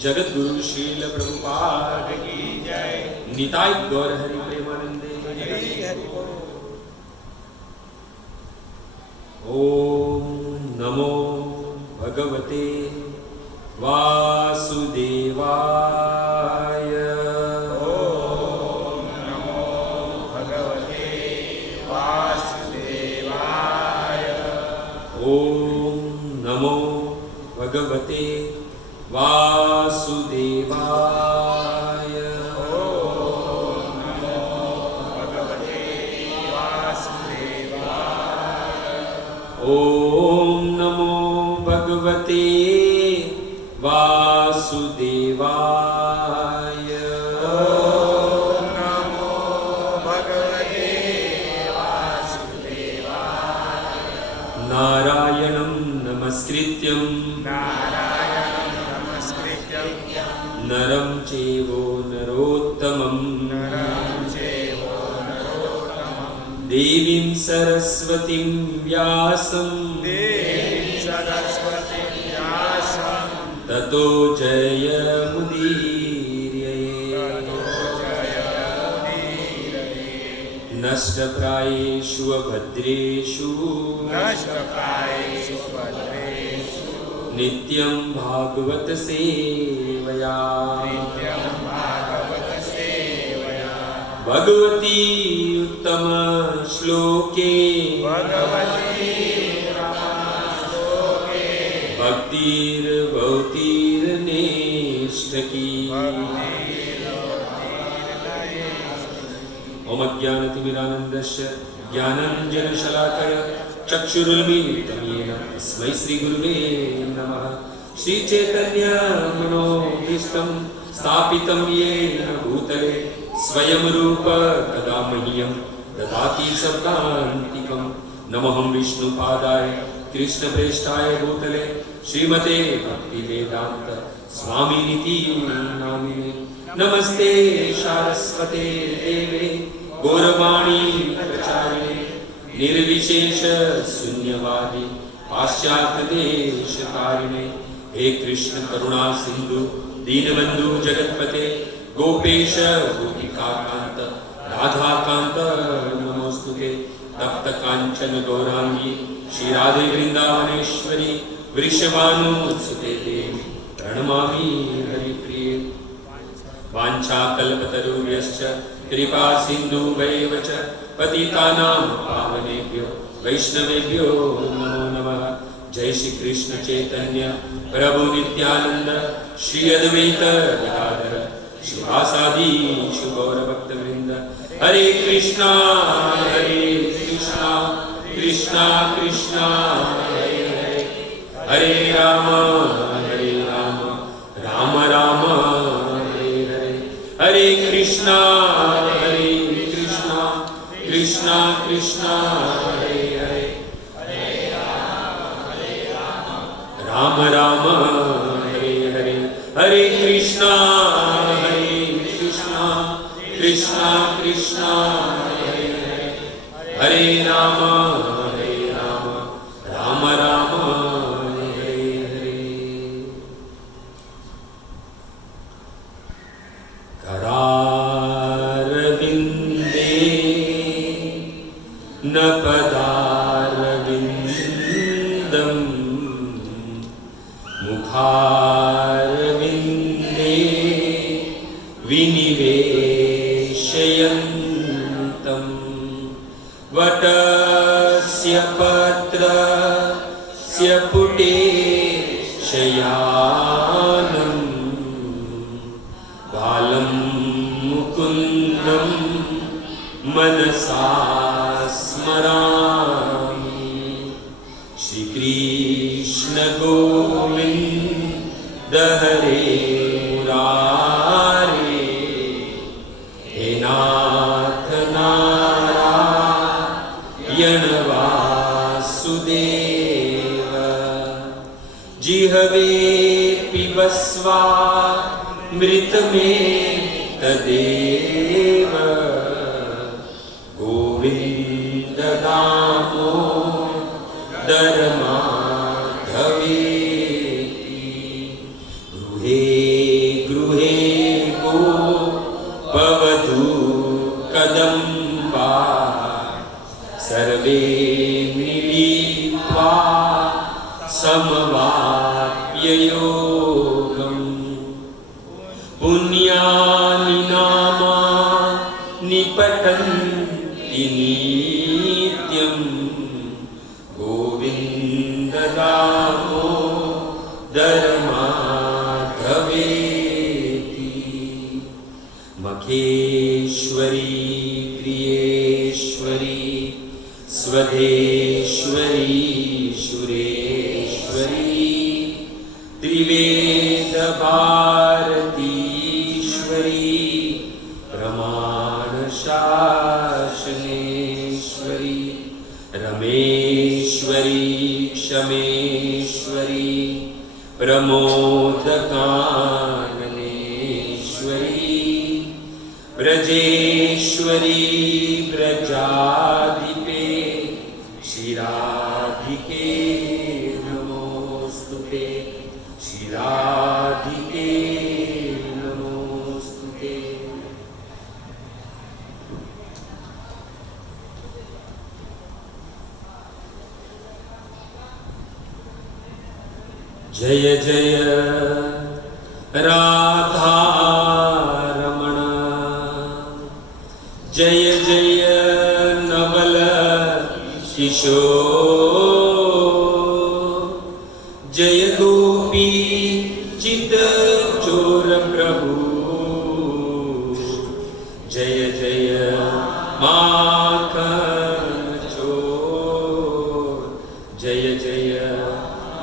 जगत गुरु श्रील प्रभुपाद की जय। निताय गौर हरि प्रेमानंदे। ओम नमो भगवते वासुदेवाय। ओम नमो भगवते वासुदेवाय। ओम नमो भगवते वासुदेवाय। ओम नमो भगवते वासुदेवाय। ओम नमो भगवते वासुदेवाय। ओम नमो भगवते वासुदेवाय। नारायणं नमस्कृत्यं नरं चैव नरोत्तमं देवीं सरस्वतीं व्यासं ततो जयमुदीरये। नष्टप्रायेषु अभद्रेषु नित्यं भागवत सेवया भगवती उत्तम श्लोके भगवती श्लोके भक्तिर्भवतीर्नेष्ठकी ओम अज्ञानतिमिरानन्दस्य ज्ञानाञ्जनशलाकया चक्षुरुन्मीलितं येन तस्मै श्रीगुरुवे नमः। श्रीचैतन्यमनोभीष्टं स्थापितं येन भूतले स्वयं रूप कदा मह्यं ददाति स्वपदान्तिकं। नमोऽहं विष्णुपादाय कृष्णप्रेष्ठाय भूतले श्रीमते भक्तिवेदान्त स्वामिनिति नामिने। नमस्ते सारस्वते देवे गौरवाणी प्रचारिणे निर्विशेष शून्यवादी पाश्चात्य देशकारिणे। हे कृष्ण करुणा सिंधु दीनबंधु जगतपते गोपेश गोपिकाकांत राधाकांत नमोस्तुते। तप्त कांचन गौरांगी श्री राधे वृंदावनेश्वरी वृषभानुसुते देवी प्रणमामि हरिप्रिये। वाञ्छाकल्पतरुभ्यश्च कृपा सिन्धुभ्यैव च पतितानां पावनेभ्यो वैष्णवेभ्यो नमो नमः। जय श्री कृष्ण चैतन्य प्रभु नित्यानंद श्री अद्वैत गदाधर श्रीवासादि गौर भक्तवृंद। हरे कृष्णा कृष्णा कृष्णा हरे हरे हरे राम राम राम हरे कृष्णा कृष्णा कृष्णा हरे हरे राम राम हरे हरे हरे कृष्णा कृष्णा कृष्णा हरे हरे हरे राम राम राम हरे हरे। करारविंदे न पदारविंदम मुखारविंदे विनिवेशयन्तं वटस्य पत्रस्य पुटे शयानं बालं मुकुन्दं मनसा स्मरामि। श्रीकृष्ण गोविन्द हरे मुरारे हे नाथ नारायण वासुदेव। जिह्वे पिबस्वा मृतमेव तदेव गोविन्द दामोदर माधवेति। गृहे गृहे गोपवधू कदम्बा सर्वे मिलित्वा समवाप्य योगम्। पुण्यानि नामानि पठन्ति नित्यं गोविन्द दामोदर माधवेति। मखेश्वरी प्रियेश्वरी स्वधेश्वरी सुरेश्वरी त्रिवेद भारतीश्वरी प्रमाण शासनेश्वरी रमेश्वरी क्षमेश्वरी प्रमोदकाननेश्वरी ब्रजेश्वरी ब्रजाधिपे श्रीराधिके नमोस्तुते श्रीराधिके नमोस्तुते। जय जय राधा रमण किशोर जय गोपी चित चोर प्रभु जय जय माखन चोर जय जय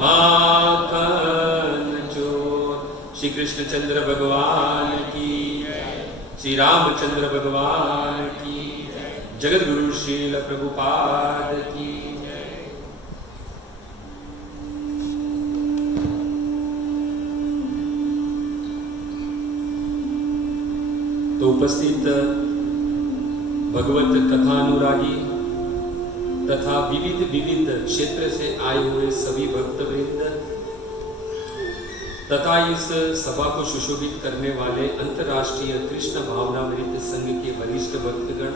माखन चोर। श्री कृष्णचंद्र भगवान की, श्री रामचंद्र भगवान की, जगत गुरु श्रील प्रभुपाद की। तो उपस्थित भगवत कथानुरागी तथा विविध विविध क्षेत्र से आए हुए सभी भक्तवृंद तथा इस सभा को सुशोभित करने वाले अंतर्राष्ट्रीय कृष्ण भावनामृत संघ के वरिष्ठ भक्तगण,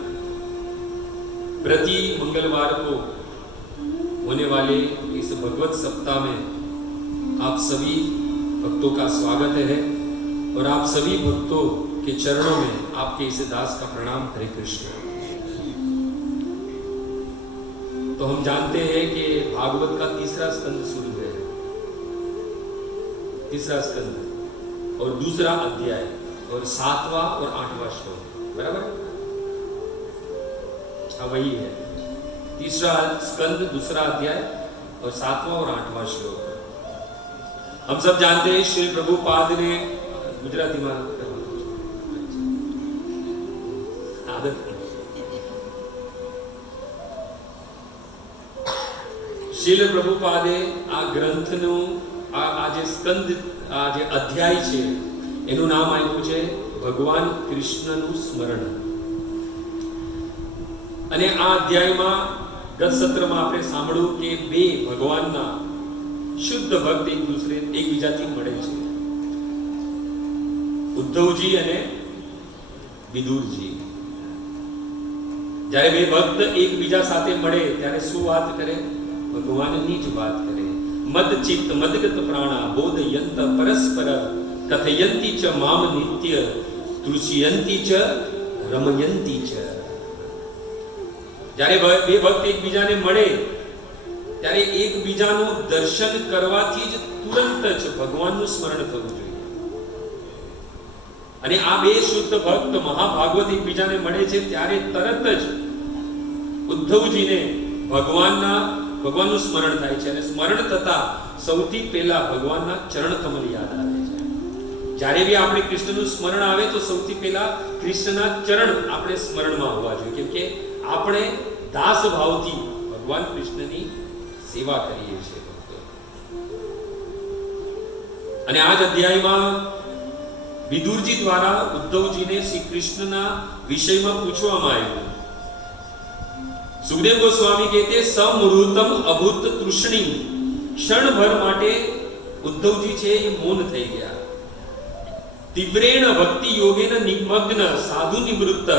प्रति मंगलवार को होने वाले इस भगवत सप्ताह में आप सभी भक्तों का स्वागत है और आप सभी भक्तों के चरणों में आपके इस दास का प्रणाम। हरे कृष्ण। तो हम जानते हैं कि भागवत का तीसरा स्कंद शुरू है, तीसरा स्कंद और दूसरा अध्याय और 7वां और 8वां श्लोक, बराबर? हाँ, वही है, तीसरा स्कंद, दूसरा अध्याय और 7वां और 8वां श्लोक। हम सब जानते हैं श्री प्रभुपाद ने गुजराती में શીલ પ્રભુપાદે આ ગ્રંથનું આ જે સ્કંદ, આ જે અધ્યાય છે એનું નામ આપ્યું છે ભગવાન કૃષ્ણનું સ્મરણ। અને આ અધ્યાયમાં ગત સત્રમાં આપણે સાંભળ્યું કે બે ભગવાનના શુદ્ધ ભક્ત એકબીજાથી મળે છે, ઉદ્ધવજી અને વિદુરજી। જ્યારે બે ભક્ત એકબીજા સાથે મળે ત્યારે શું વાત કરે? ભગવાનની જ વાત કરે। મદ ચિત્ત મદગત પ્રાણા બોધયંત પરસ્પર કથયંતી ચ મામ નિત્ય તૃષયંતી ચ રમયંતી ચ। જ્યારે બે ભક્ત એકબીજાને મળે ત્યારે એકબીજાનું દર્શન કરવાથી જ તુરંત જ ભગવાનનું સ્મરણ થવું જોઈએ। અને આ બે શુદ્ધ ભક્ત મહાભાગવત એકબીજાને મળે છે ત્યારે તરત જ ઉદ્ધવજીને ભગવાનનું સ્મરણ થાય છે અને સ્મરણ થતા સૌથી પહેલા ભગવાનના ચરણ કમલ યાદ આવે છે। જ્યારે બી આપણે કૃષ્ણનું સ્મરણ આવે તો સૌથી પહેલા કૃષ્ણના ચરણ આપણે સ્મરણમાં હોવા જોઈએ, કેમ કે આપણે દાસ ભાવથી ભગવાન કૃષ્ણની સેવા કરીએ છીએ। અને આ જ અધ્યાયમાં વિદુરજી દ્વારા ઉદ્ધવજીને શ્રી કૃષ્ણના વિષયમાં પૂછવામાં આવ્યું। સુખદેવ ગોસ્વામી કહેતે સમૃતમ અભૂત તૃષ્ણી। ક્ષણ ભર માટે ઉદ્ધવજી છે એ મૌન થઈ ગયા। તીવ્રેણ ભક્તિ યોગેન નિમગ્ન સાધુ નિવૃત્ત।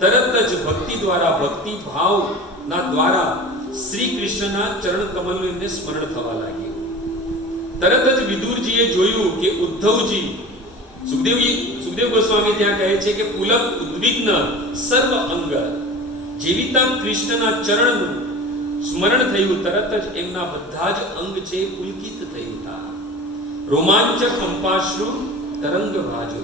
તરત જ ભક્તિ દ્વારા, ભક્તિ ભાવના દ્વારા શ્રી કૃષ્ણના ચરણ કમલનું એમને સ્મરણ થવા લાગ્યું। તરત જ વિદુરજીએ જોયું કે ઉદ્ધવજી, સુખદેવ ગોસ્વામી ત્યાં કહે છે કે પુલક ઉદ્વિગ્ન સર્વ અંગ। જેવીતા કૃષ્ણના ચરણનું સ્મરણ થયું તરત જ એમના બધા જ અંગ છે પુલકિત થઈ ઉઠા। રોમાંચ કંપાશ્રુ તરંગ ભાજો।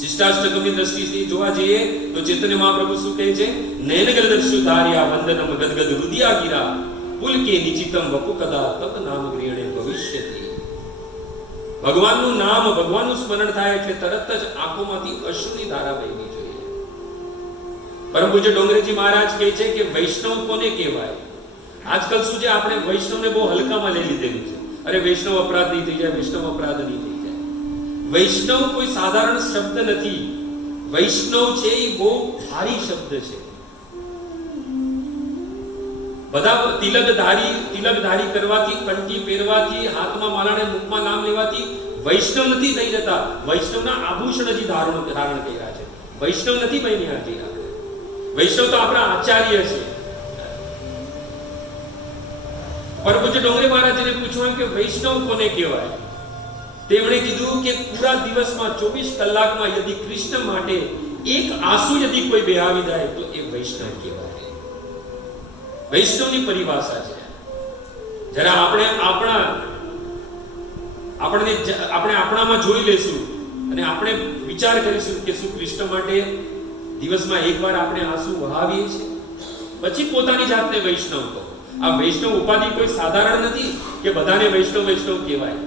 શિષ્ટાષ્ટકમની દ્રષ્ટિથી જોવા જઈએ તો ચૈતન્ય મહાપ્રભુ શું કહે છે? નયનગલ દર્શુ ધાર્યા વંદનમ ગદગદ રુદિયા ગિરા પુલકે નિચિતમ વપુ કદા તપ નામ ગ્રિયણે ભવિષ્યતિ। ભગવાનનું નામ, ભગવાનનું સ્મરણ થાય એટલે તરત જ આંખોમાંથી અશ્રુની ધારા વહેવી જોઈએ। परम पूज्य डोंगरेजी महाराज कहे छे कि वैष्णव कोने कहेवाय? आजकल શું છે, આપણે વૈષ્ણવને બહુ હલકામાં લઈ લીધેલું છે। અરે વૈષ્ણવ અપરાધ નહીં થઈ જાય, વૈષ્ણવ અપરાધ નહીં થઈ જાય। વૈષ્ણવ કોઈ સાધારણ શબ્દ નથી, વૈષ્ણવ છે એ બહુ ભારી શબ્દ છે। બધા તિલકધારી કરવાથી, કંઠી પહેરવાથી, હાથમાં માળાને મુખમાં નામ લેવાથી વૈષ્ણવ નથી થઈ જતા। વૈષ્ણવના આભૂષણ જ ધારણ કર્યા છે, વૈષ્ણવ નથી બન્યા હજી। વૈષ્ણવ તો આપણા આચાર્ય છે। પરમ પૂજ્ય ડોંગરે મહારાજને પૂછ્યું કે વૈષ્ણવ કોને કહેવાય? તેમણે કીધું કે પૂરા દિવસમાં 24 કલાકમાં यदि કૃષ્ણ માટે એક આંસુ यदि કોઈ બહાવી જાય તો એ વૈષ્ણવ કહેવાય। વૈષ્ણવની પરિભાષા છે. જ્યારે આપણે આપણામાં જોઈ લેશું અને આપણે વિચાર કરીશું કે શું કૃષ્ણ માટે દિવસમાં એકવાર આપણે આંસુ વહાવીએ છીએ, પછી પોતાની જાતને વૈષ્ણવ કહો. આ વૈષ્ણવ ઉપાધિ કોઈ સાધારણ નથી કે બધાને વૈષ્ણવ વૈષ્ણવ કહેવાય.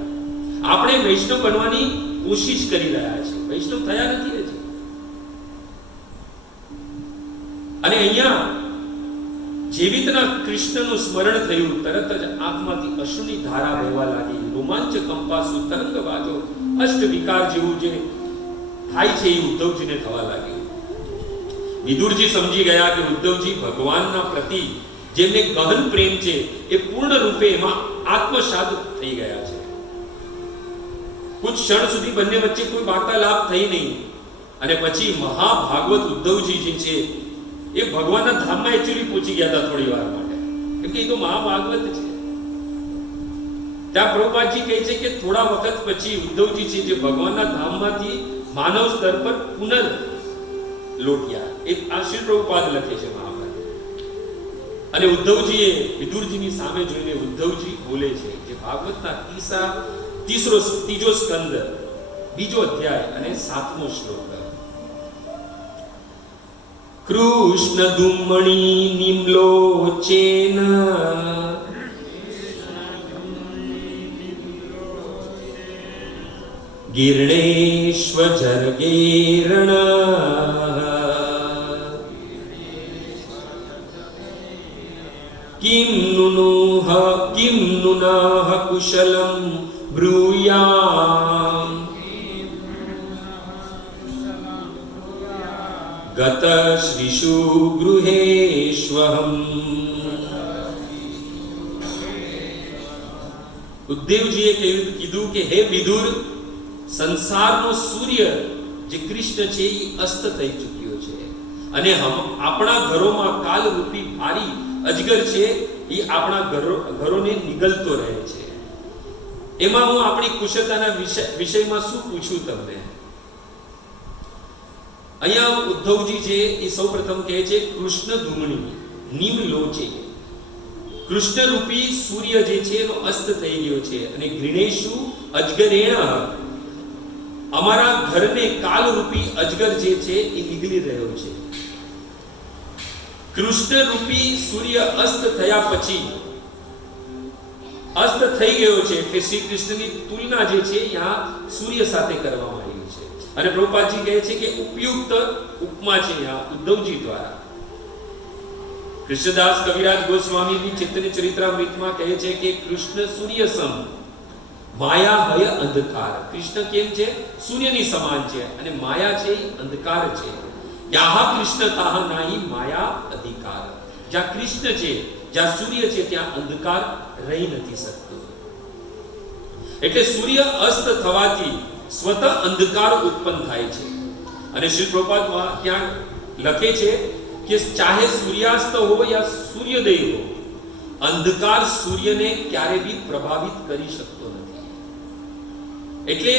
આપણે વૈષ્ણવ બનવાની કોશિશ કરી રહ્યા છીએ, વૈષ્ણવ થયા નથી હજી. અને અહીંયા જેવી રીતના કૃષ્ણનું સ્મરણ થયું, તરત જ આંખમાંથી અશ્રુની ધારા વહેવા લાગી. રોમાંચ કંપાસુ તરંગ વાજો, અષ્ટ વિકાર જેવું જે થાય છે એ ઉદ્ધવજીને થવા લાગ્યું. વિદુરજી સમજી ગયા કે ઉદ્ધવજી ભગવાનના પ્રતિ જેમને ગહન પ્રેમ છે એ પૂર્ણ રૂપે એમાં આત્મસાત થઈ ગયા છે. કુછ ક્ષણ સુધી બંને વચ્ચે કોઈ વાર્તાલાપ થઈ નહીં અને પછી મહાભાગવત ઉદ્ધવજી જે છે એ ભગવાનના ધામમાં એકચ્યુઅલી પહોંચી ગયા હતા થોડી વાર માટે, કેમ કે એ તો મહાભાગવત છે. ત્યાં પ્રભુપાદજી કહે છે કે થોડા વખત પછી ઉદ્ધવજી છે જે ભગવાનના ધામમાંથી માનવ સ્તર પર પુનઃ લોટ્યા. એ આ શ્રી પ્રભુપાદ લખે છે મહાભારત. અને ઉદ્ધવજીએ વિદુરજીની સામે જોઈને ઉદ્ધવજી બોલે છે કે ભાગવતના ત્રીજો સ્કંદ, બીજો અધ્યાય અને 7મો શ્લોક. કૃષ્ણ દુમ્મણી નિમ્લોચેન ગિર્ણેશ્વજર્ગેરણ કિમ નુનઃ કુશલમ બ્રૂયામ ગત શ્રીષુ ગૃહેશ્વહમ. ઉદ્ધવજીએ કીધું કે હે વિદુર, સંસારનો સૂર્ય જે કૃષ્ણ છે એ અસ્ત થઈ ચૂક્યો છે અને આપણા ઘરોમાં કાલરૂપી ભારી અજગર છે એ આપણા ઘરોને નિગલતો રહે છે. એમાં હું આપણી કુશળતાના વિષયમાં શું પૂછું તમને? અહીંયા ઉદ્ધવજી છે એ સૌપ્રથમ કહે છે કૃષ્ણ ધૂમણી નિમ લોચે, કૃષ્ણ રૂપી સૂર્ય જે છે એનો અસ્ત થઈ ગયો છે અને ગૃણેશુ અજગરેણ, અમારા ઘરને કાલરૂપી અજગર જે છે એ નિગલી રહ્યો છે. કૃષ્ણ રૂપી સૂર્ય અસ્ત થયા પછી અસ્ત થઈ ગયો છે એટલે શ્રી કૃષ્ણની તુલના જે છે यहाँ સૂર્ય સાથે કરવામાં આવી છે. અને પ્રભુપાદજી કહે છે કે ઉપયુક્ત ઉપમા છે यहाँ ઉદ્ધવજી દ્વારા. કૃષ્ણદાસ કવિરાજ ગોસ્વામીની ચૈતન્ય ચરિત્રામૃતમાં કહે છે કે કૃષ્ણ સૂર્ય સમ માયા હય અંધકાર. કૃષ્ણ કેમ છે? સૂર્યની સમાન છે અને માયા છે અંધકાર છે. યાહ કૃષ્ણ તાહ નાહી માયા અધિકાર. જ્યાં કૃષ્ણ છે, જ્યાં સૂર્ય છે, ત્યાં અંધકાર રહી નથી શકતો. એટલે સૂર્ય અસ્ત થવાથી સ્વતઃ અંધકાર ઉત્પન્ન થાય છે. અને શ્રી પ્રભુપાદ ત્યાં લખે છે કે ચાહે સૂર્યાસ્ત હો યા સૂર્યોદય હો, અંધકાર સૂર્યને ક્યારે બી પ્રભાવિત કરી શકતો નથી. એટલે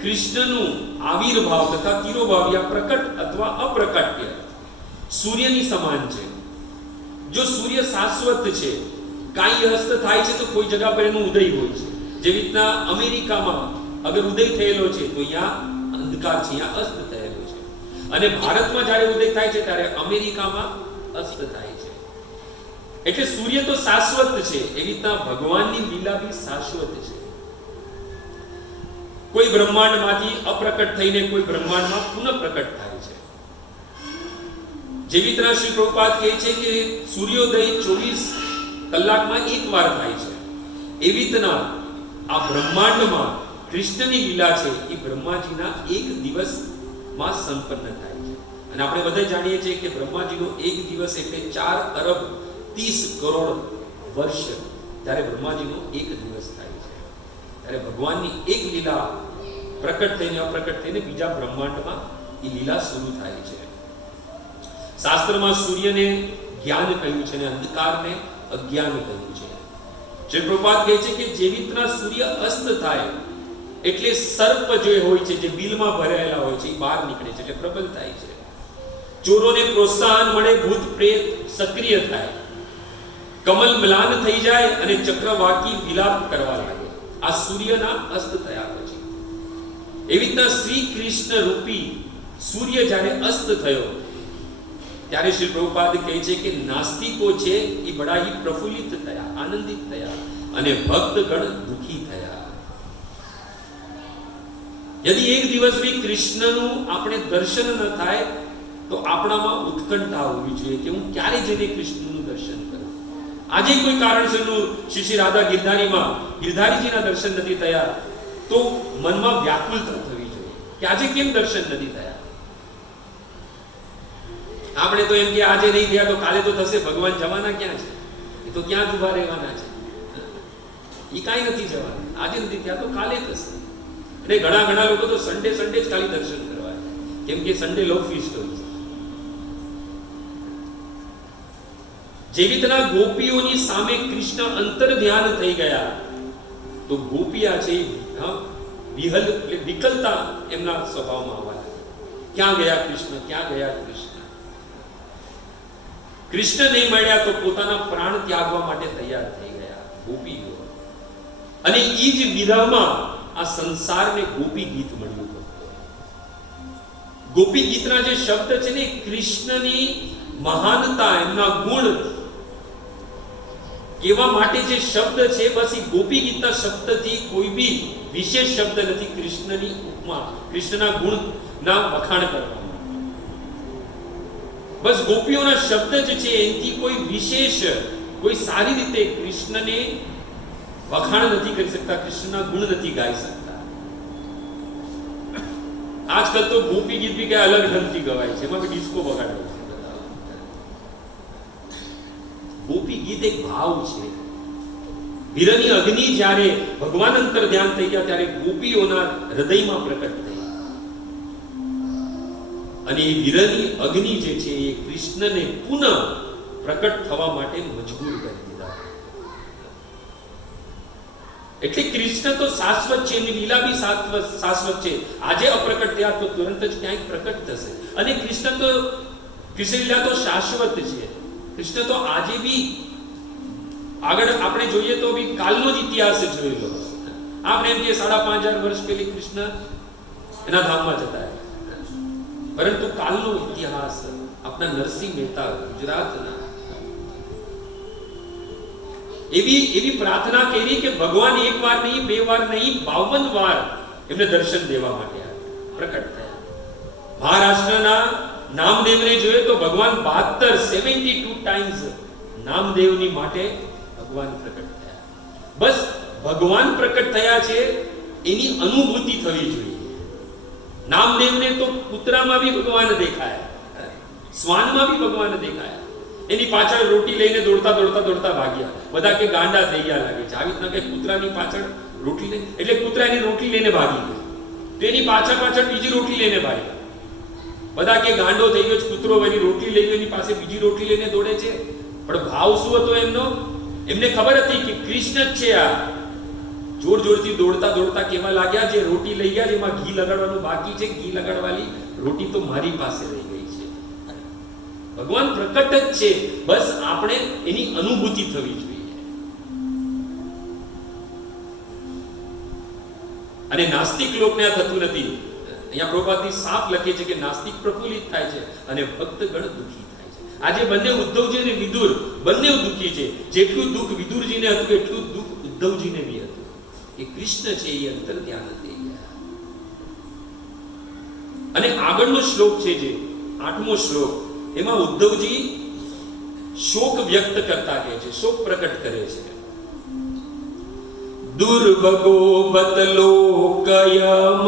કૃષ્ણનું આવિર્ભાવ તથા તિરોભાવ યા પ્રકટ અથવા અપ્રકટ્ય સૂર્યની સમાન છે. જો સૂર્ય શાશ્વત છે, કાંઈ અસ્ત થાય છે તો કોઈ જગ્યા પર એનું ઉદય હોય છે. જેવી રીતના અમેરિકામાં અગર ઉદય થયેલો છે તો અહીંયા અંધકાર છે, અહીંયા અસ્ત થયેલો છે. અને ભારતમાં જ્યારે ઉદય થાય છે ત્યારે અમેરિકામાં અસ્ત થાય છે. એટલે સૂર્ય તો શાશ્વત છે, એવી રીતના ભગવાનની લીલા બી શાશ્વત છે. કોઈ બ્રહ્માંડમાંથી અપ્રકટ થઈને કોઈ બ્રહ્માંડમાં પુનઃ પ્રકટ થાય છે. જેવી રીતના શ્રી પ્રભુપાદ કહે છે કે સૂર્યોદય 24 કલાકમાં એક વાર થાય છે, એવી રીતના આ બ્રહ્માંડમાં કૃષ્ણની લીલા છે એ બ્રહ્માજીના એક દિવસમાં સંપન્ન થાય છે. અને આપણે બધા જાણીએ છીએ કે બ્રહ્માજીનો એક દિવસ એટલે 4 અરબ 30 કરોડ વર્ષ, ત્યારે બ્રહ્માજીનો એક દિવસ થાય છે. ત્યારે ભગવાનની એક લીલા પ્રકટ થઈને અપ્રકટ થઈને બીજા બ્રહ્માંડમાં એ લીલા શરૂ થાય છે. શાસ્ત્રમાં સૂર્યને જ્ઞાન કહ્યું છે અને અંધકારને અજ્ઞાન કહ્યું છે. શ્રી પ્રભુપાદ કહે છે કે જેવી રીતના સૂર્ય અસ્ત થાય એટલે સર્પ જે હોય છે, જે બિલમાં ભરાયેલા હોય છે, એ બહાર નીકળે છે એટલે પ્રબલ થાય છે. ચોરોને પ્રોત્સાહન મળે, ભૂત પ્રેત સક્રિય થાય. કમલ મ્લાન થઈ જાય અને ચક્રવાકી વિલાપ કરવા લાગે આ સૂર્યના અસ્ત થયા પછી. એવી રીતના શ્રી કૃષ્ણ રૂપી સૂર્ય જ્યારે અસ્ત થયો ત્યારે શ્રી પ્રભુપાદ કહે છે કે નાસ્તિકો છે એ બડા ही પ્રફુલ્લિત થયા, આનંદિત થયા અને ભક્તગણ દુખી થયા. यदि एक દિવસ भी કૃષ્ણનું આપણે દર્શન ન થાય તો આપણામાં ઉત્કંઠા હોવી જોઈએ કે હું ક્યારે જઈને કૃષ્ણનું દર્શન કરું. આજે કોઈ કારણસરનું શ્રી શ્રી રાધા ગિરધારીમાં ગિરધારીજીના દર્શન નથી થયા તો મનમાં વ્યાકુલતા થવી જોઈએ કે આજે કેમ દર્શન નથી થયા. આપણે તો એમ કે આજે નહીં થયા તો કાલે તો થશે. ભગવાન જવાના ક્યાં છે? એ તો ક્યાં જ ઉભા રહેવાના છે. એ કાંઈ નથી જવાના. આજે નથી થયા તો કાલે થશે. અને ઘણા લોકો તો સન્ડે જ ખાલી દર્શન કરવા કેમ કે સન્ડે લો ફીસ્ટ હોય છે. જેવી રીતના ગોપીઓની સામે કૃષ્ણ અંતર ધ્યાન થઈ ગયા તો ગોપિયા છે વિહલ એટલે વિકલતા એમના સ્વભાવમાં આવવા લાગી. ક્યાં ગયા કૃષ્ણ, ક્યાં ગયા કૃષ્ણ? કૃષ્ણ નહીં મળ્યા તો પોતાના પ્રાણ ત્યાગવા માટે તૈયાર થઈ ગયા ગોપીઓ. અને એ જ વિરહમાં આ સંસારને ગોપી ગીત મળ્યું હતું. ગોપી ગીતના જે શબ્દ છે ને કૃષ્ણની મહાનતા, એમના ગુણ કેવા માટે જે શબ્દ છે બસ એ ગોપી ગીતના શબ્દથી કોઈ બી વિશેષ શબ્દ નથી. કૃષ્ણની ઉપમા, કૃષ્ણના ગુણના વખાણ કરવામાં બસ ગોપીઓના શબ્દ જ છે. એનાથી કોઈ વિશેષ, કોઈ સારી રીતે કૃષ્ણને વખાણ નથી કરી શકતા, કૃષ્ણના ગુણ નથી ગાઈ શકતા. આજકાલ તો ગોપી ગીત બી કઈ અલગ ઢંગથી ગવાય છે, એમાં બી ડિસ્કો વગાડે છે. ગોપી ગીત એક ભાવ છે. વિરહની અગ્નિ જ્યારે ભગવાન અંતર ધ્યાન થઈ ગયા ત્યારે ગોપીઓના હૃદયમાં પ્રકટ થઈ અને એ વિરહની અગ્નિ જે છે એ કૃષ્ણને પુનઃ પ્રકટ થવા માટે મજબૂર કરી દીધા. એટલે કૃષ્ણ તો શાશ્વત છે, એની લીલા બી શાશ્વત છે. આજે અપ્રકટ થયા તો તુરંત જ ક્યાંક પ્રકટ થશે. અને કૃષ્ણ લીલા તો શાશ્વત છે. કૃષ્ણ તો આજે બી આગળ આપણે જોઈએ તો બી કાલનો જ ઇતિહાસ જોઈ લો. આપણે એમ કે 5,500 વર્ષ પહેલી કૃષ્ણ એના ધામમાં જતા રહ્યા, પરંતુ કાલનો ઇતિહાસ આપણા નરસિંહ મહેતા ગુજરાતના એવી પ્રાર્થના કરી કે ભગવાન એક વાર નહીં, બે વાર નહીં, 52 વાર એમને દર્શન દેવા માટે પ્રકટ થયા. મહારાષ્ટ્રના નામદેવને જોઈએ તો ભગવાન 72 ટાઈમ્સ નામદેવની માટે ભગવાન પ્રકટ થયા. બસ ભગવાન પ્રકટ થયા છે એની અનુભૂતિ થવી જોઈએ. નામદેવને તો કૂતરામાં બી ભગવાન દેખાયા, શ્વાનમાં બી ભગવાન દેખાયા. એની પાછળ રોટી લઈને દોડતા ભાગ્યા. બધા કે ગાંડા થઈ ગયા લાગે છે. આવી રીતના કે કૂતરાની પાછળ રોટલી લઈને, એટલે કૂતરા એની રોટલી લઈને ભાગી ગયો તો એની પાછળ બીજી રોટલી લઈને ભાગ્યા. બધા કે ગાંડો થઈ ગયો કૂતરો, એની રોટલી લઈ ગયો, એની પાસે બીજી રોટલી લઈને દોડે છે. પણ ભાવ શું હતો એમનો? એમને ખબર હતી કે કૃષ્ણ જ છે આ. જોરથી દોડતા કેવા લાગ્યા, જે રોટી લઈ ગયા જેમાં ઘી લગાડવાનું બાકી છે, ઘી લગાડવાની રોટી તો મારી પાસે રહી ગઈ છે. ભગવાન પ્રકટ જ છે, બસ આપણે એની અનુભૂતિ થવી જોઈએ. અને નાસ્તિક લોકને આ થતું નથી. અહીંયા પ્રભુપાદજી સાફ લખે છે કે નાસ્તિક પ્રફુલ્લિત થાય છે અને ભક્તગણ દુઃખી થાય છે. આજે બંને ઉદ્ધવજી અને વિદુર બંને દુઃખી છે. જેટલું દુઃખ વિદુરજીને હતું એટલું દુઃખ ઉદ્ધવજીને બી હતું. એ કૃષ્ણ છે એ અંતર ધ્યાન થઈ ગયા. અને આગળનો શ્લોક છે જે 8મો શ્લોક, એમાં ઉદ્ધવજી શોક વ્યક્ત કરતા કહે છે, શોક પ્રકટ કરે છે. દુર્ભગો બતલોકયમ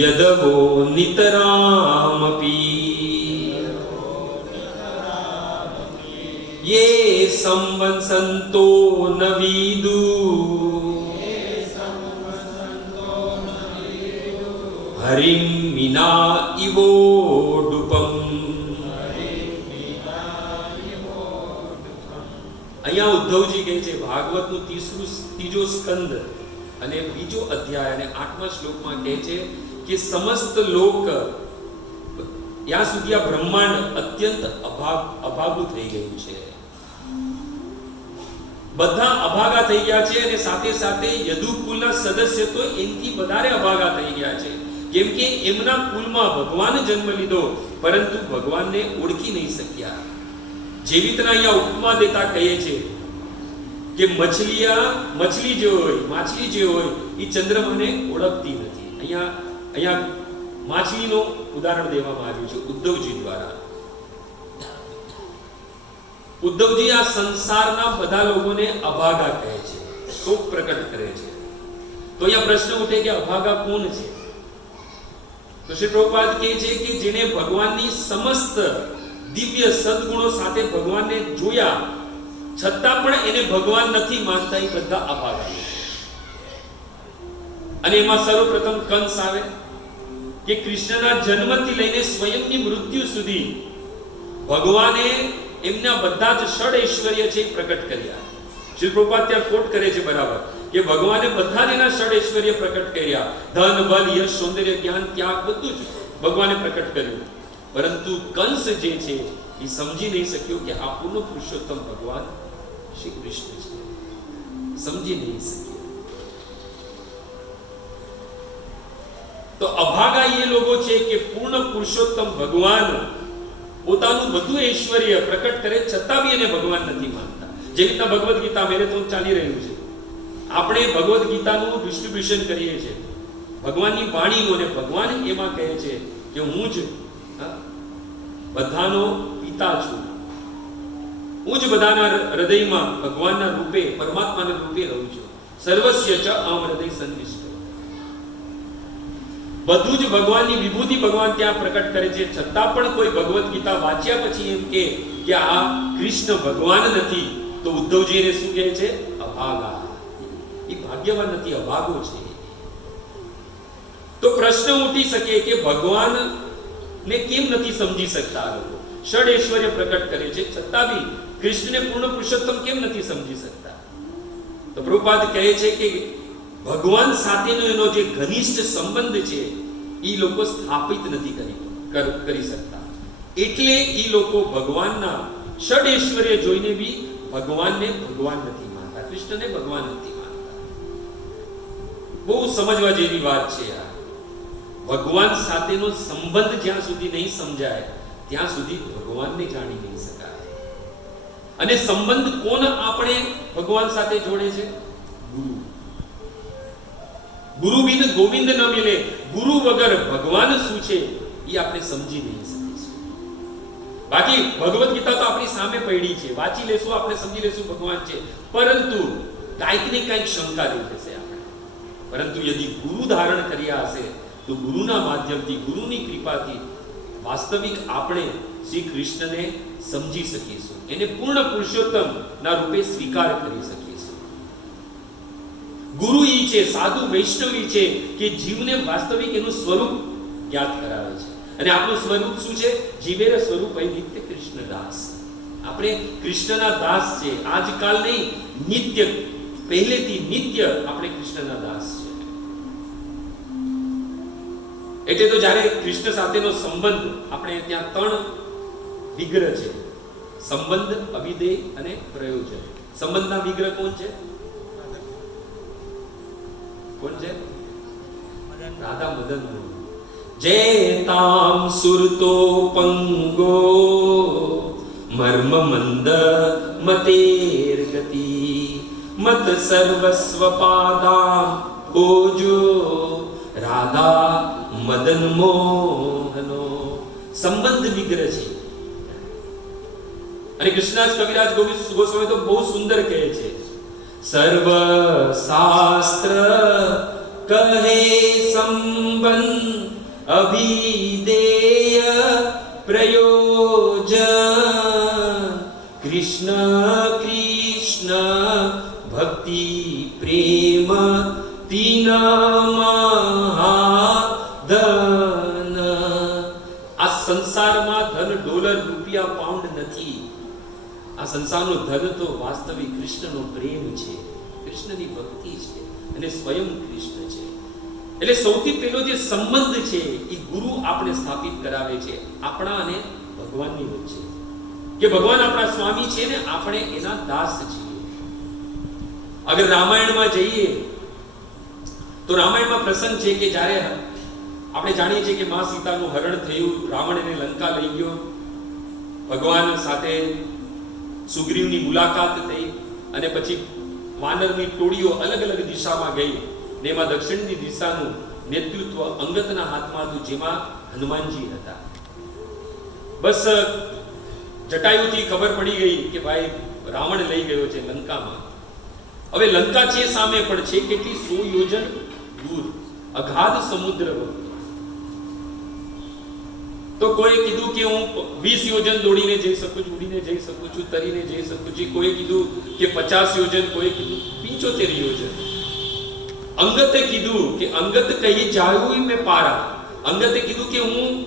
યદવો નિતરામપી યે સંવંસંતો ન વિદુ હરિમ વિના ઇવોડુપમ. અહીંયા ઉદ્ધવજી કહે છે ભાગવતનું ત્રીજો સ્કંદ અને બીજો અધ્યાય અને 8મા શ્લોકમાં કહે છે કે સમસ્ત લોક ત્યાં સુધી આ બ્રહ્માંડ અત્યંત અભાગુ થઈ ગયું છે. બધા અભાગા થઈ ગયા છે અને સાથે સાથે યદુકુલના સદસ્ય તો એનથી વધારે અભાગા થઈ ગયા છે. કેમ કે એમના કુલમાં ભગવાન જન્મ લીધો પરંતુ ભગવાનને ઓળખી નહીં શક્યા. જેવી રીતના અહીંયા ઉપમા દેતા કહીએ છે કે મછલી જે હોય, માછલી જે હોય એ ચંદ્રમાને ઓળખતી નથી. અહીંયા માછલીનું ઉદાહરણ દેવામાં આવ્યું છે ઉદ્ધવજી દ્વારા. ઉદ્ધવજી આ સંસારના બધા લોકોને અભાગા કહે છે, શોક પ્રકટ કરે છે. તો અહીંયા પ્રશ્ન ઉઠે કે અભાગા કોણ છે? તો શ્રી પ્રભુપાદ કહે છે કે જેને ભગવાનની સમસ્ત દિવ્ય સદગુણો સાથે ભગવાનને જોયા છતાં પણ એને ભગવાન નથી માનતા, એ બધા અભાગા છે. અને એમાં સર્વપ્રથમ કંસ આવે કે કૃષ્ણના જન્મથી લઈને સ્વયંની મૃત્યુ સુધી ભગવાને એમના બધા જ ષડ ઐશ્વર્ય છે પ્રકટ કર્યા. શ્રી પ્રભુપાદ ત્યાં કોટ કરે છે બરાબર કે ભગવાને બધા જ એના ષડ ઐશ્વર્ય પ્રકટ કર્યા. ધન, બલ, યશ, સૌંદર્ય, જ્ઞાન, ત્યાગ બધું જ ભગવાને પ્રકટ કર્યું. પરંતુ કંસ જે છે એ સમજી નહીં શક્યો કે આ પૂર્ણ પુરુષોત્તમ ભગવાન શ્રી કૃષ્ણ છે. સમજી નહીં શક્યો. તો અભાગા એ લોકો છે કે પૂર્ણ પુરુષોત્તમ ભગવાન પોતાનું બધું ઐશ્વર્ય પ્રકટ કરે છતાં બી એને ભગવાન નથી માનતા. જે રીતના ભગવદ ગીતા મેરેથોન ચાલી રહ્યું છે, આપણે ભગવદ ગીતાનું ડિસ્ટ્રીબ્યુશન કરીએ છીએ, ભગવાનની વાણીનું, અને ભગવાન એમાં કહે છે કે હું જ બધાનો પિતા છું, હું જ બધાના હૃદયમાં ભગવાનના રૂપે, પરમાત્માના રૂપે રહું છું. સર્વસ્ય ચ અહમ હૃદય સંનિષ્ઠ. બધું જ ભગવાનની વિભૂતિ ભગવાન ત્યાં પ્રકટ કરે છે છતાં પણ કોઈ ભગવદ ગીતા વાંચ્યા પછી એમ કે આ કૃષ્ણ ભગવાન નથી, તો ઉદ્ધવજી એને શું કહે છે? અભાગા. એ ભાગ્યવાન નથી, અભાગો છે. તો પ્રશ્ન ઉઠી શકે કે ભગવાન ને કેમ નથી સમજી શકતા આ લોકો? ષડ ઐશ્વર્ય પ્રકટ કરે છે છતાં બી કૃષ્ણને પૂર્ણ પુરુષોત્તમ કેમ નથી સમજી શકતા? તો પ્રભુપાદ કહે છે કે ભગવાન સાથેનો એનો જે ઘનિષ્ઠ સંબંધ છે એ લોકો સ્થાપિત નથી કરી શકતા. એટલે એ લોકો ભગવાનના ષડ ઐશ્વર્ય જોઈને બી ભગવાનને ભગવાન નથી માનતા, કૃષ્ણને ભગવાન નથી માનતા. બહુ સમજવા જેવી વાત છે આ. ભગવાન સાથેનો સંબંધ જ્યાં સુધી નહીં સમજાય ત્યાં સુધી ભગવાનને જાણી નહીં શકાય. અને સંબંધ કોણ આપણે ભગવાન સાથે જોડે છે? ગુરુ. ગુરુ બિન ગોવિંદ ન મિલે. ગુરુ વગર ભગવાન શું છે એ આપણે સમજી નહીં શકીશું. બાકી ભગવદ ગીતા તો આપણી સામે પડી છે, વાંચી લેશું, આપણે સમજી લેશું ભગવાન છે, પરંતુ કાંઈક ને કાંઈક શંકા રહી જશે આપણે. પરંતુ યદિ ગુરુ ધારણ કર્યા હશે તો ગુરુના માધ્યમથી, ગુરુની કૃપાથી વાસ્તવિક આપણે શ્રી કૃષ્ણને સમજી શકીશું, એને પૂર્ણ પુરુષોત્તમ ના રૂપે સ્વીકાર કરી શકીશું. ગુરુ ઈ છે, સાધુ વૈષ્ણવી છે કે જીવને વાસ્તવિક એનું સ્વરૂપ યાદ કરાવે છે. અને આપણું સ્વરૂપ શું છે? જીવેર સ્વરૂપ નિત્ય કૃષ્ણ દાસ. આપણે કૃષ્ણના દાસ છે, આજકાલ નહીં, નિત્ય, પહેલેથી નિત્ય આપણે કૃષ્ણના દાસ છે. એટલે તો જ્યારે કૃષ્ણ સાથેનો સંબંધ, આપણે ત્યાં 3 વિગ્રહ છે: સંબંધ, અભિધેય અને પ્રયોજન. સંબંધના વિગ્રહ કોણ છે? કોણ છે? રાધા મદન મોહન. જેતામ સુરતો પંગો મર્મ મંદ મતેર ગતિ મત સર્વસ્વ પાદામ ઓજો રાધા મદન મોહનો. સંબંધ વિગ્રહ છે. અને કૃષ્ણદાસ કવિરાજ ગોસ્વામી તો બહુ સુંદર કહે છે, સર્વ શાસ્ત્ર કહે સંબંધ અભિધેય પ્રયોજન કૃષ્ણ કૃષ્ણ ભક્તિ પ્રેમ તીના મહાધન. આ સંસારમાં ધન, ડોલર, રૂપિયા, પાઉન્ડ નથી. આ સંસારનું ધન તો વાસ્તવિક કૃષ્ણનો પ્રેમ છે, કૃષ્ણની ભક્તિ છે, અને સ્વયં કૃષ્ણ છે. એટલે સૌથી પહેલો જે સંબંધ છે એ ગુરુ આપણે સ્થાપિત કરાવે છે આપણા અને ભગવાનની વચ્ચે, કે ભગવાન આપણા સ્વામી છે ને આપણે એના દાસ છીએ. અગર રામાયણમાં જઈએ તો રામાયણમાં પ્રસંગ છે કે જ્યારે આપણે જાણીએ છીએ કે માં સીતાનું હરણ થયું, રાવણ એને લંકા લઈ ગયો, ભગવાન સાથે સુગ્રીવની મુલાકાત થઈ અને પછી વાનરની ટોળીઓ અલગ અલગ દિશામાં ગઈ ને એમાં દક્ષિણની દિશાનું નેતૃત્વ અંગદના હાથમાં હતું, જેમાં હનુમાનજી હતા. બસ જટાયુથી ખબર પડી ગઈ કે ભાઈ રાવણ લઈ ગયો છે લંકામાં. હવે લંકા છે સામે પણ છે કેટલી 100 યોજન દૂર, અગાધ સમુદ્ર. તો કોઈ કીધું કે હું 20 યોજન દોડીને જઈ શકું છું, ઉડીને જઈ શકું છું, તરીને જઈ શકું છું. કોઈ કીધું કે 50 યોજન, કોઈ કીધું 75 યોજન. અંગતે કીધું કે અંગત કહી જાયું મેં પારા. અંગતે કીધું કે હું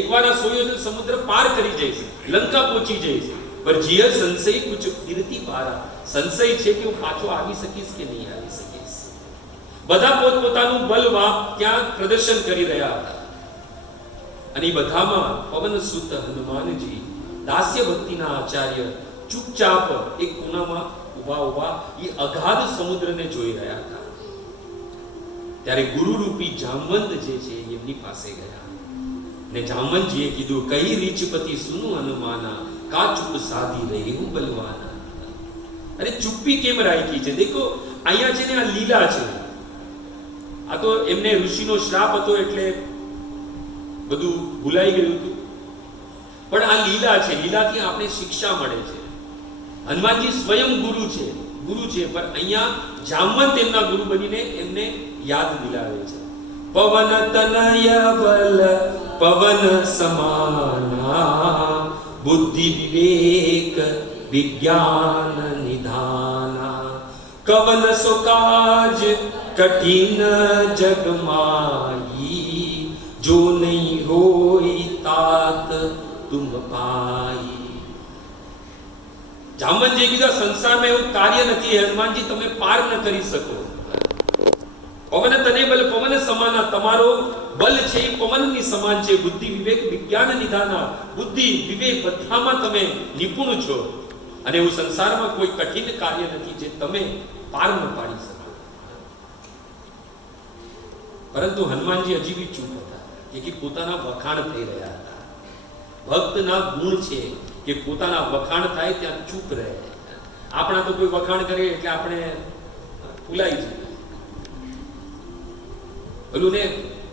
એકવાર આ 100 યોજન સમુદ્ર પાર કરી જઈશ, લંકા પહોંચી જઈશ. પર જીય સંશય કુછ ફિરતી પારા. સંશય છે કે હું પાછો આવી શકીશ કે નહીં આવી શકીશ. બધા પોતપોતાનું બલ ત્યાં પ્રદર્શન કરી રહ્યા હતા. અને બધામાં પવન સુત હનુમાનજી દાસ્ય ભક્તિના આચાર્ય ચૂપચાપ એક ખૂણામાં ઊભા એ અગાધ સમુદ્રને જોઈ રહ્યા હતા. ત્યારે ગુરુ રૂપી જામવંત જે છે એમની પાસે ગયા ને જામવંતજીએ કીધું, કઈ રીચપતિ સુનું હનુમાના, કા ચૂપ સાધી રહેવું બલવાના. અરે ચૂપ્પી કેમ રાખી છે? દેખો અહીંયા છે ને આ લીલા છે. આ તો એમને ઋષિનો શ્રાપ હતો એટલે બધું ભૂલાઈ ગયું હતું, પણ આ લીલા છે. લીલાથી આપણે શિક્ષા મળે છે. હનુમાનજી સ્વયં ગુરુ છે, પણ અહીંયા જામવંત એમના ગુરુ બનીને એમને યાદ દિલાવે છે. પવન તનય બલ પવન સમાના, બુદ્ધિ વિવેક વિજ્ઞાન નિધાના, કવન સો કાજ કઠિન જગમાઈ, જો નહીં હોય તાત તુમ પાઈ. જામવંતજીએ કીધું સંસારમાં એવું કાર્ય નથી હનુમાનજી તમે પાર ન કરી શકો. પવન તને બલ પવન સમાના, તમારો બલ છે એ પવનની સમાન છે. બુદ્ધિ વિવેક વિજ્ઞાન નિધાના, બુદ્ધિ વિવેક બધામાં તમે નિપુણ છો અને એવું સંસારમાં કોઈ કઠિન કાર્ય નથી જે તમે પાર ન પાડી શકો. પરંતુ હનુમાનજી હજી બી ચૂપ હતા કે પોતાના વખાણ થઈ રહ્યા હતા. ભક્તના ગુણ છે કે પોતાના વખાણ થાય ત્યાં ચૂપ રહે. આપણા તો કોઈ વખાણ કરે એટલે આપણે ફૂલાઈ જઈએ. પેલું ને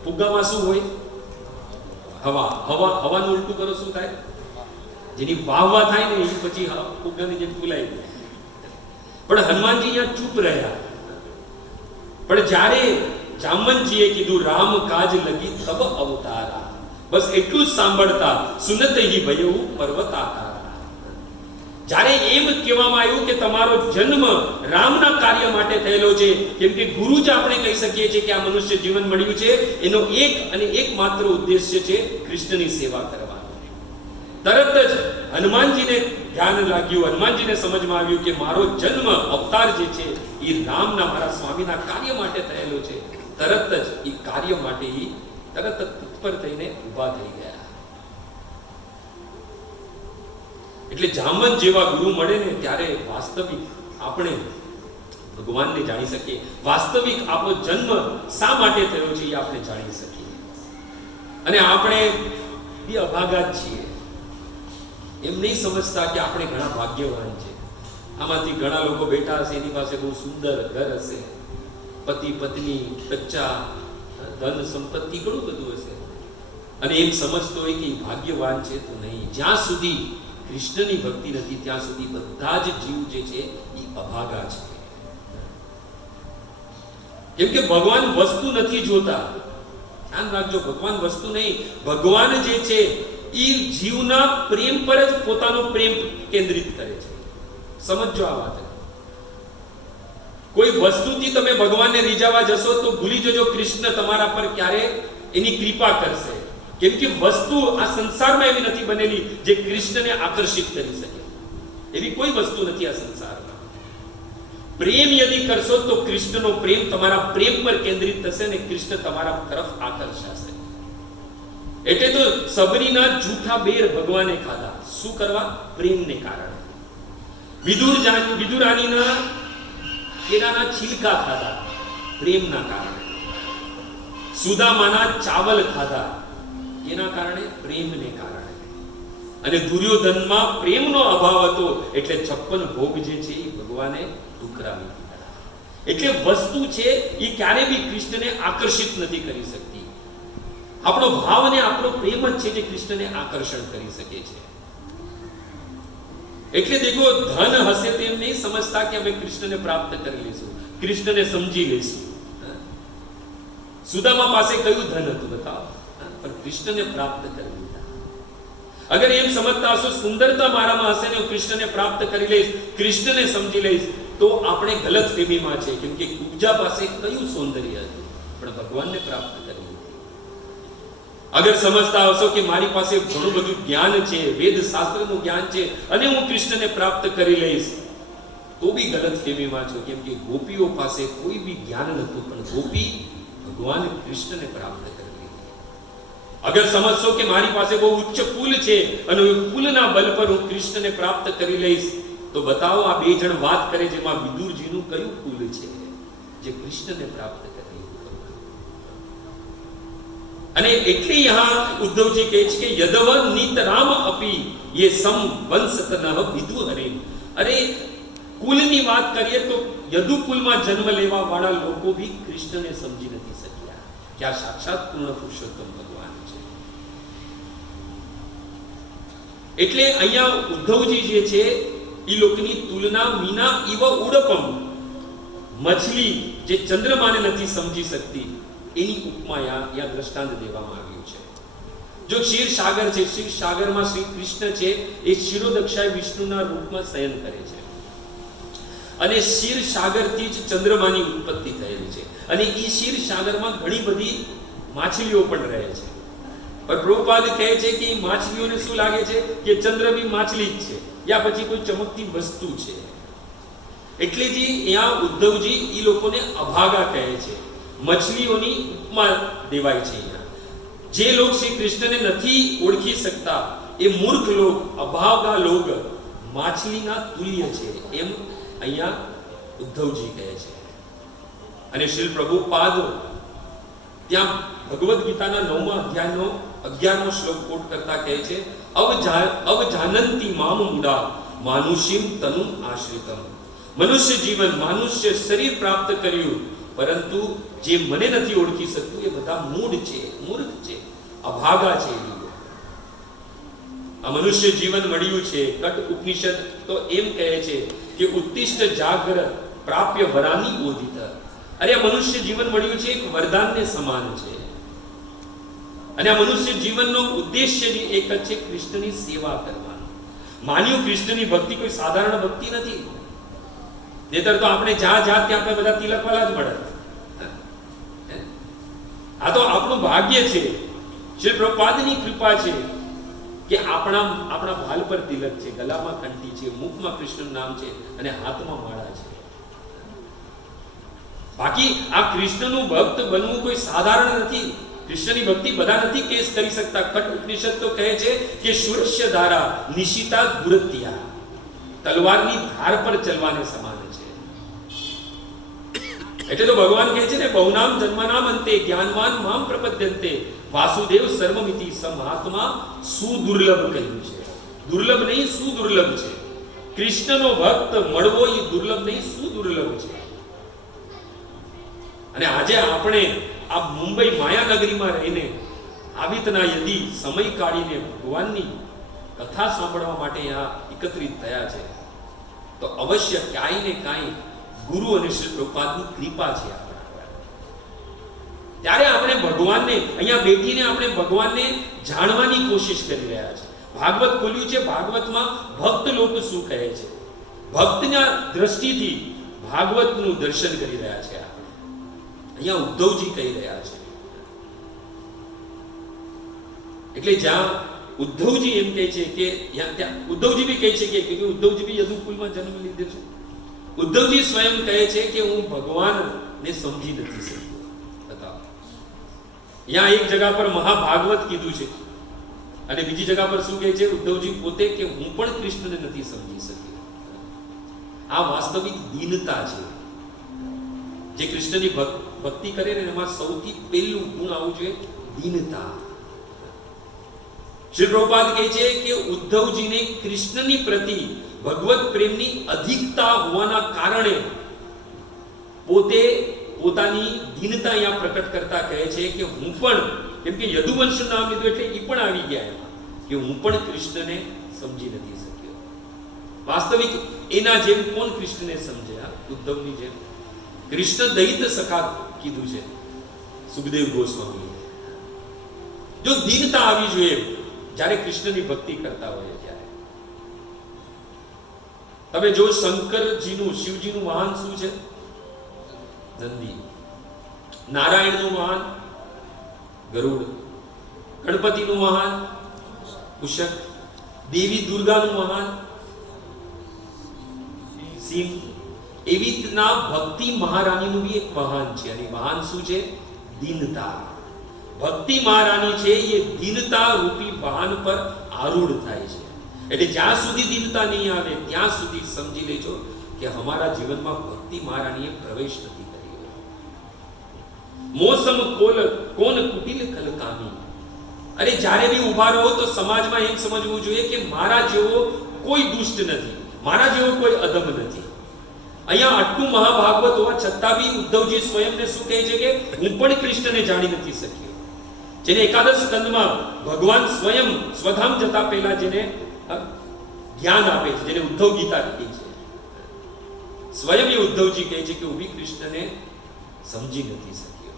ફુગ્ગામાં શું હોય? હવાનું ઉલટું કરો શું થાય? જેની વાહ થાય ને એ પછી ફુગ્ગાની જેમ ફૂલાઈ જાય. પણ હનુમાનજી અહીંયા ચૂપ રહ્યા. પણ જ્યારે જામવંતજીએ કીધું રામ કાજ લગી તબ અવતારા, બસ એટલું જ સાંભળતા સુનત હી ભયઉ પર્વતાકાર. જ્યારે એમ કહેવામાં આવ્યું કે તમારો જન્મ રામના કાર્ય માટે થયેલો છે, કેમ કે ગુરુ જ આપણે કહી શકીએ છીએ કે આ મનુષ્ય જીવન મળ્યું છે એનો એક અને એકમાત્ર ઉદ્દેશ્ય છે કૃષ્ણની સેવા કરવાનો. તરત જ હનુમાનજીને ધ્યાન લાગ્યું, હનુમાનજીને સમજમાં આવ્યું કે મારો જન્મ અવતાર જે છે એ રામના મારા સ્વામીના કાર્ય માટે થયેલો છે. તરત જ એ કાર્ય માટે તરત જ તત્પર થઈને ઊભા થઈ ગયા. એટલે જામવંત જેવા ગુરુ મળે ને ત્યારે વાસ્તવિક આપણે ભગવાનને જાણી શકીએ. વાસ્તવિક આપણો જન્મ શા માટે થયો છે એ આપણે જાણી શકીએ. અને આપણે બી અભાગા જ છીએ. એમ નહીં સમજતા કે આપણે ઘણા ભાગ્યવાન છે. આમાંથી ઘણા લોકો બેઠા હશે, એની પાસે બહુ સુંદર ઘર હશે, પતિ પત્ની, બચ્ચા, ધન સંપત્તિ ઘણું બધું હશે, અને એમ સમજતો હોય કે ભાગ્યવાન છે. તો નહીં. જ્યાં સુધી કૃષ્ણની ભક્તિ નથી ત્યાં સુધી બધા જ જીવ જે છે એ અભાગા છે. કેમ કે ભગવાન વસ્તુ નથી જોતા. ધ્યાન રાખજો, ભગવાન વસ્તુ નહીં. ભગવાન જે છે એ જીવના પ્રેમ પર જ પોતાનો પ્રેમ કેન્દ્રિત કરે છે. સમજો આ વાત. કોઈ વસ્તુથી તમે ભગવાનને રીઝાવા જશો તો ભૂલી જજો કૃષ્ણ તમારા પર ક્યારે એની કૃપા કરશે. કેમ કે વસ્તુ આ સંસારમાં એવી નથી બનેલી જે કૃષ્ણને આકર્ષિત કરી શકે. એવી કોઈ વસ્તુ નથી આ સંસારમાં. પ્રેમ યદિ કરશો તો કૃષ્ણનો પ્રેમ તમારા પ્રેમ પર કેન્દ્રિત થશે અને કૃષ્ણ તમારા તરફ આકર્ષાશે. એટલે તો સબરીના જૂઠા બેર ભગવાને ખાધા. શું કરવા? પ્રેમને કારણે. વિદુરાનીના કેળાના છિલકા ખાધા પ્રેમના કારણે. સુદામાના ચાવલ ખાધા એના કારણે, પ્રેમને કારણે. અને દુર્યોધનમાં પ્રેમનો અભાવ હતો એટલે 56 ભોગ જે છે એ ભગવાને ઠુકરાવી દીધા. એટલે વસ્તુ છે એ ક્યારે બી કૃષ્ણને આકર્ષિત નથી કરી શકતી. આપણો ભાવ અને આપણો પ્રેમ જ છે જે કૃષ્ણને આકર્ષણ કરી શકે છે. એટલે દેખો, ધન હશે તેમ નહીં સમજતા કે અમે કૃષ્ણને પ્રાપ્ત કરી લઈશું, કૃષ્ણને સમજી લઈશું. સુદામા પાસે કયું ધન હતું બતાવો, પણ કૃષ્ણને પ્રાપ્ત કરી લીધા. અગર એમ સમજતા હશો સુંદરતા મારામાં હશે ને હું કૃષ્ણને પ્રાપ્ત કરી લઈશ, કૃષ્ણને સમજી લઈશ, તો આપણે ગલત ફેમીમાં છે. કેમ કે ઉપજા પાસે કયું સૌંદર્ય હતું, પણ ભગવાનને પ્રાપ્ત કરી લીધું. અગર સમજતા હશો કે મારી પાસે ઘણું બધું જ્ઞાન છે, વેદ શાસ્ત્રનું જ્ઞાન છે અને હું કૃષ્ણને પ્રાપ્ત કરી લઈશ, તો બી ગલત ફેમીમાં છો. કેમ કે ગોપીઓ પાસે કોઈ બી જ્ઞાન નહોતું, પણ ગોપી ભગવાન કૃષ્ણને પ્રાપ્ત કરી લીધી. અગર સમજશો કે મારી પાસે બહુ ઉચ્ચ કુલ છે અને કુલના બલ પર હું કૃષ્ણને પ્રાપ્ત કરી લઈશ, તો બતાવો આ બે જણ વાત કરે જેમાં વિદુરજીનું કયું કુલ છે જે કૃષ્ણને પ્રાપ્ત કરી લીધું. અને એટલે यहाँ ઉદ્ધવજી કહે છે કે યદવ નીતરામ અપી ये सम વંશતનઃ વિદુ હરે. અરે કુલની વાત કરીએ તો યદુકુલમાં જન્મ લેવા વાળા લોકો ભી કૃષ્ણને સમજી નથી શક્યા કે આ સાક્ષાત પૂર્ણ પુરુષોત્તમ ભગવાન છે. એટલે અહીંયા ઉદ્ધવજી જે છે એ લોકોની તુલના મીના ઇવ ઉડપમ, મછલી જે ચંદ્રમાને નથી સમજી શકતી એની ઉપમા યા દ્રષ્ટાંત દેવામાં આવ્યું છે. જો ક્ષીર સાગર છે, ક્ષીર સાગરમાં શ્રી કૃષ્ણ છે એ ક્ષીરોદક્ષાય વિષ્ણુના રૂપમાં શયન કરે છે અને ક્ષીર સાગરથી જ ચંદ્રમાની ઉત્પત્તિ થયેલી છે. અને એ ક્ષીર સાગરમાં ઘણી બધી માછલીઓ પણ રહે છે. પણ પ્રભુપાદ કહે છે કે એ માછલીઓને શું લાગે છે કે ચંદ્ર બી માછલી જ છે યા પછી કોઈ ચમકતી વસ્તુ છે. એટલે જ અહીંયા ઉદ્ધવજી એ લોકોને અભાગા કહે છે, મછલીઓની ઉપમા દેવાય છે. અહીંયા જે લોક શ્રી કૃષ્ણને નથી ઓળખી શકતા એ મૂર્ખ લોક, અભાગા લોક માછલીના તુલ્ય છે, એમ અહીંયા ઉદ્ધવજી કહે છે. અને શ્રી પ્રભુપાદ ત્યાં ભગવદ ગીતાના 9મા અધ્યાયનો 11મો શ્લોક કોટ કરતા કહે છે અવજાનંતિ મામ મૂઢા માનુષીમ તનુ આશ્રિતમ. મનુષ્ય જીવન, મનુષ્ય શરીર પ્રાપ્ત કર્યું, પરંતુ જે મને નથી ઓળખી શકતું એ બધા મૂઢ છે, મૂર્ખ છે, અભાગા છે. આ મનુષ્ય જીવન મળ્યું છે. કટ ઉપનિષદ તો એમ કહે છે કે ઉત્તિષ્ઠ જાગર પ્રાપ્ય વરાની બોધિત. અરે આ મનુષ્ય જીવન મળ્યું છે એક વરદાનને સમાન છે. અને આ મનુષ્ય જીવનનો ઉદ્દેશ્ય જ એક જ છે, કૃષ્ણની સેવા કરવાનો. માન્યું કૃષ્ણની ભક્તિ કોઈ સાધારણ ભક્તિ નથી. નહીતર તો આપણે જ્યાં ત્યાં આપણે બધા તિલકવાલા જ મળે. આ તો આપણું ભાગ્ય છે, શ્રી પ્રભુપાદની કૃપા છે કે આપણા ભાલ પર તિલક છે, ગલામાં કંઠી છે, મુખમાં કૃષ્ણનું નામ છે અને હાથમાં માળા છે. બાકી આ કૃષ્ણનું ભક્ત બનવું કોઈ સાધારણ નથી. કૃષ્ણની ભક્તિ બધા નથી કેસ કરી શકતા. કટ ઉપનિષદ તો કહે છે કે શુરસ્ય ધારા નિશિતા ગુરત્યા, તલવારની ધાર પર ચલવાને સમાન છે. એટલે તો ભગવાન કહે છે ને બહુનામ જન્મનામ અંતે જ્ઞાનવાન મામ પ્રપદ્યન્તે વાસુદેવ સર્વમિતિ સમહાત્મા સુદુર્લભ કહ્યું છે. દુર્લભ નહીં, સુદુર્લભ છે. કૃષ્ણનો ભક્ત મળવો એ દુર્લભ નહીં, સુદુર્લભ છે. અને આજે આપણે આ મુંબઈ માયાનગરીમાં રહીને આવી રીતના યદી સમય કાઢીને ભગવાનની કથા સાંભળવા માટે અહીંયા એકત્રિત થયા છે, તો અવશ્ય ક્યાંય ને કાંઈ ગુરુ અને શ્રી પ્રભુપાદની કૃપા છે. ત્યારે આપણે ભગવાનને અહીંયા બેઠીને આપણે ભગવાનને જાણવાની કોશિશ કરી રહ્યા છે. ભાગવત ખોલ્યું છે, ભાગવતમાં ભક્ત લોકો શું કહે છે, ભક્તના દ્રષ્ટિથી ભાગવતનું દર્શન કરી રહ્યા છે. અહીંયા ઉદ્ધવજી કહી રહ્યા છે. એટલે જ્યાં ઉદ્ધવજી એમ કહે છે કે ત્યાં ઉદ્ધવજી બી કહે છે કે ઉદ્ધવજી બી યદુકુલમાં જન્મ લીધો છે. ઉદ્ધવજી સ્વયં કહે છે કે હું ભગવાનને સમજી નથી શક્યો. બતાવો, यहाँ એક જગ્યા પર મહાભાગવત કીધું છે અને બીજી જગ્યા પર શું કહે છે ઉદ્ધવજી પોતે કે હું પણ કૃષ્ણને નથી સમજી શક્યો. આ વાસ્તવિક દીનતા છે. જે કૃષ્ણની ભક્તિ કરે ને એમાં સૌથી પહેલું ગુણ આવું જોઈએ દીનતા. શ્રી પ્રભુપાદ કહે છે કે ઉદ્ધવજીને કૃષ્ણની પ્રતિ ભગવત પ્રેમની અધિકતા હોવાના કારણે પોતે પોતાની દીનતા અહીંયા પ્રકટ કરતા કહે છે કે હું પણ, કેમ કે યદુવંશનું નામ લીધું એટલે એ પણ આવી ગયા એમાં કે હું પણ કૃષ્ણને સમજી નથી શક્યો. વાસ્તવિક એના જેમ કોણ કૃષ્ણને સમજ્યા? ઉદ્ધવની જેમ. કૃષ્ણ દૈત સખા કીધું છે સુખદેવ ગોસ્વામી. જો દીનતા આવી જોઈએ જ્યારે કૃષ્ણની ભક્તિ કરતા હોય ત્યારે. તમે જો શંકરજીનું, શિવજીનું વાહન શું છે? નંદી. નારાયણનું વાહન ગરુડ. ગણપતિનું વાહન કુશક. દેવી દુર્ગાનું વાહન સિંહ. એવી રીતના ભક્તિ મહારાણીનું બી એક વાહન છે અને વાહન શું છે? દીનતા. ભક્તિ મહારાણી છે એ દીનતા રૂપી વાહન પર આરૂઢ થાય છે. એટલે જ્યાં સુધી દીનતા નહીં આવે ત્યાં સુધી સમજી લેજો કે અમારા જીવનમાં ભક્તિ મહારાણીએ પ્રવેશ નથી કર્યો. મોસમ કોન કુટિલ કલકામી. અરે જ્યારે બી ઉભા રહો તો સમાજમાં એમ સમજવું જોઈએ કે મારા જેવો કોઈ દુષ્ટ નથી, મારા જેવો કોઈ અધમ નથી. અહીંયા આટલું મહાભાગવત હોવા છતાં બી ઉદ્ધવજી સ્વયંને શું કહે છે કે હું પણ કૃષ્ણને જાણી નથી શક્યો. જેને એકાદશ સ્કંદમાં ભગવાન સ્વયં સ્વધામ જતા પહેલા જેને જ્ઞાન આપે છે, જેને ઉદ્ધવ ગીતા કહી છે, સ્વયં એ ઉદ્ધવજી કહે છે કે હું બી કૃષ્ણને સમજી નથી શક્યો.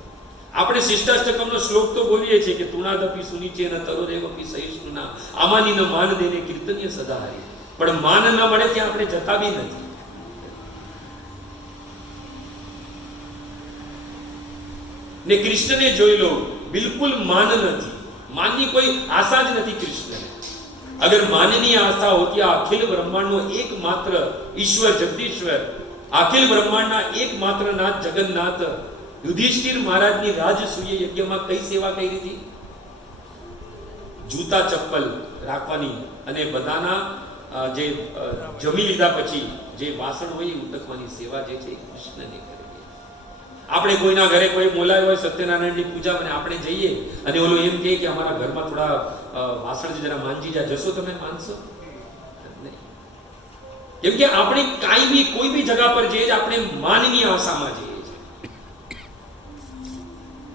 આપણે શિષ્ટાષ્ટકમનો શ્લોક તો બોલીએ છીએ કે તુણાદપી સુનિચેન તરોરેવપી સહિષ્ણુના આમાની ન માન દેને કીર્તન્ય સદા હરિ. પણ માન ન મળે ત્યાં આપણે જતા બી નથી. ને કૃષ્ણને જોઈ લો, બિલકુલ માન નથી, માનની કોઈ આશા જ નથી કૃષ્ણને. અગર માનની આશા હોતી અખિલ બ્રહ્માંડનો એકમાત્ર ઈશ્વર જગદીશ્વર, અખિલ બ્રહ્માંડના એકમાત્ર નાથ જગન્નાથ યુધિષ્ઠિર મહારાજની રાજસૂય યજ્ઞમાં કઈ સેવા કરી હતી? જૂતા ચપ્પલ રાખવાની અને બધાના જે જમી લીધા પછી જે વાસણ હોય ઉટકવાની સેવા જે છે કૃષ્ણને કરી. આપણે કોઈના ઘરે કોઈ મોલાય હોય સત્યનારાયણની પૂજા અને આપણે જઈએ અને ઓલો એમ કહે કે અમારા ઘરમાં થોડા વાસણ જરા માંજી જા, જશો તમે? માનશો નહીં. કેમ કે આપણે કાંઈ બી કોઈ બી જગ્યા પર જઈએ આપણે માનની આશામાં જઈએ છીએ.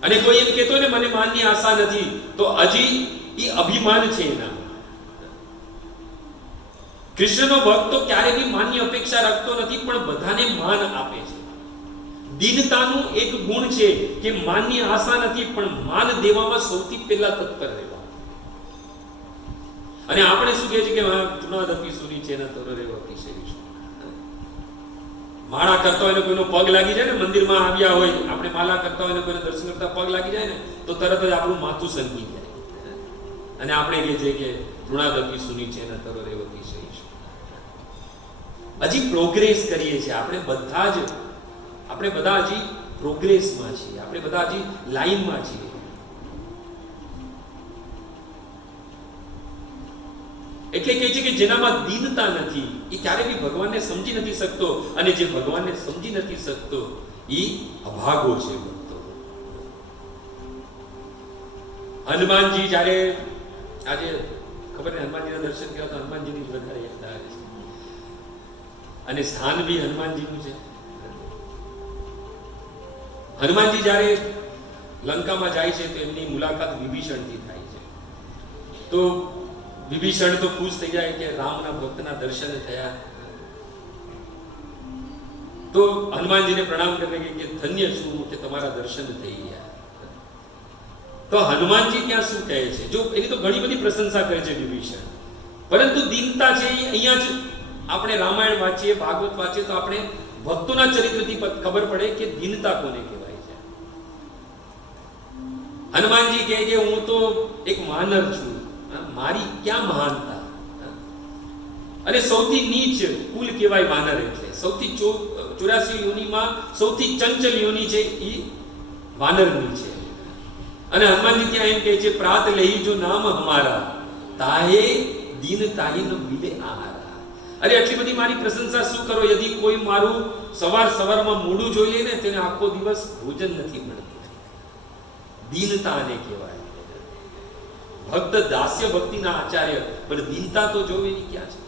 અને કોઈ એમ કહેતો ને મને માનની આશા નથી તો હજી એ અભિમાન છે એના. કૃષ્ણનો ભક્ત તો ક્યારે બી માનની અપેક્ષા રાખતો નથી પણ બધાને માન આપે છે. દીનતાનું એક ગુણ છે કે માનની આશા નથી પણ માન દેવામાં સૌથી પહેલા તત્પર રહેવા. અને આપણે શું કહે છે કે તુણાદપી સુનિચેન તરોરેવપી સહિષ્ણુના. માળા કરતા હોય ને કોઈનો પગ લાગી જાય ને, મંદિરમાં આવ્યા હોય આપણે માલા કરતા હોય ને કોઈને દર્શન કરતા પગ લાગી જાય ને તો તરત જ આપણું માથું સંકી જાય અને આપણે કહે છે કે તુણાદપી સુનિચેન તરોરેવપી સહિષ્ણુના. હજી પ્રોગ્રેસ કરીએ છીએ આપણે બધા જ. આપણે બધા હજી પ્રોગ્રેસમાં છીએ, આપણે બધા હજી લાઈનમાં છીએ. એટલે કહે છે કે જેનામાં દીનતા નથી એ ક્યારે બી ભગવાનને સમજી નથી શકતો અને જે ભગવાનને સમજી નથી શકતો એ અભાગો છે ભક્તો. હનુમાનજી જ્યારે આજે ખબર ને હનુમાનજીના દર્શન કર્યા તો હનુમાનજીની જ વધારે યાદ આવે છે અને સ્થાન બી હનુમાનજીનું છે. હનુમાનજી જ્યારે લંકામાં જાય છે તો એમની મુલાકાત વિભીષણથી થાય છે. તો વિભીષણ તો ખુશ થઈ જાય કે રામના ભક્તના દર્શન થયા. તો હનુમાનજીને પ્રણામ કરીને કે ધન્ય છું કે તમારા દર્શન થઈ ગયા. તો હનુમાનજી ત્યાં શું કહે છે? જો એની તો ઘણી બધી પ્રશંસા કરે છે વિભીષણ, પરંતુ દીનતા છે અહીંયા જ આપણે રામાયણ વાંચીએ, ભાગવત વાંચીએ તો આપણે ભક્તોના ચરિત્રથી ખબર પડે કે દીનતા કોને કહેવાય છે. હનુમાનજી કહે કે હું તો એક વાનર છું, મારી ક્યાં મહાનતા. અને સૌથી નીચ કુલ કહેવાય વાનર, એટલે સૌથી 84 યોનિમાં સૌથી ચંચલ યોનિ છે એ વાનરની છે. અને હનુમાનજી ત્યાં એમ કહે છે, પ્રાત લઈ જો નામ હમારા તાહે દીન તાહી ન મિલે આહારા. અરે આટલી બધી મારી પ્રશંસા શું કરો, યદિ કોઈ મારું સવારમાં મોડું જોઈ લે ને તેને આખો દિવસ ભોજન નથી મળતું. દીનતા આને કહેવાય. ભક્ત દાસ્ય ભક્તિના આચાર્ય, પણ દીનતા તો જોવે એની ક્યાં છે.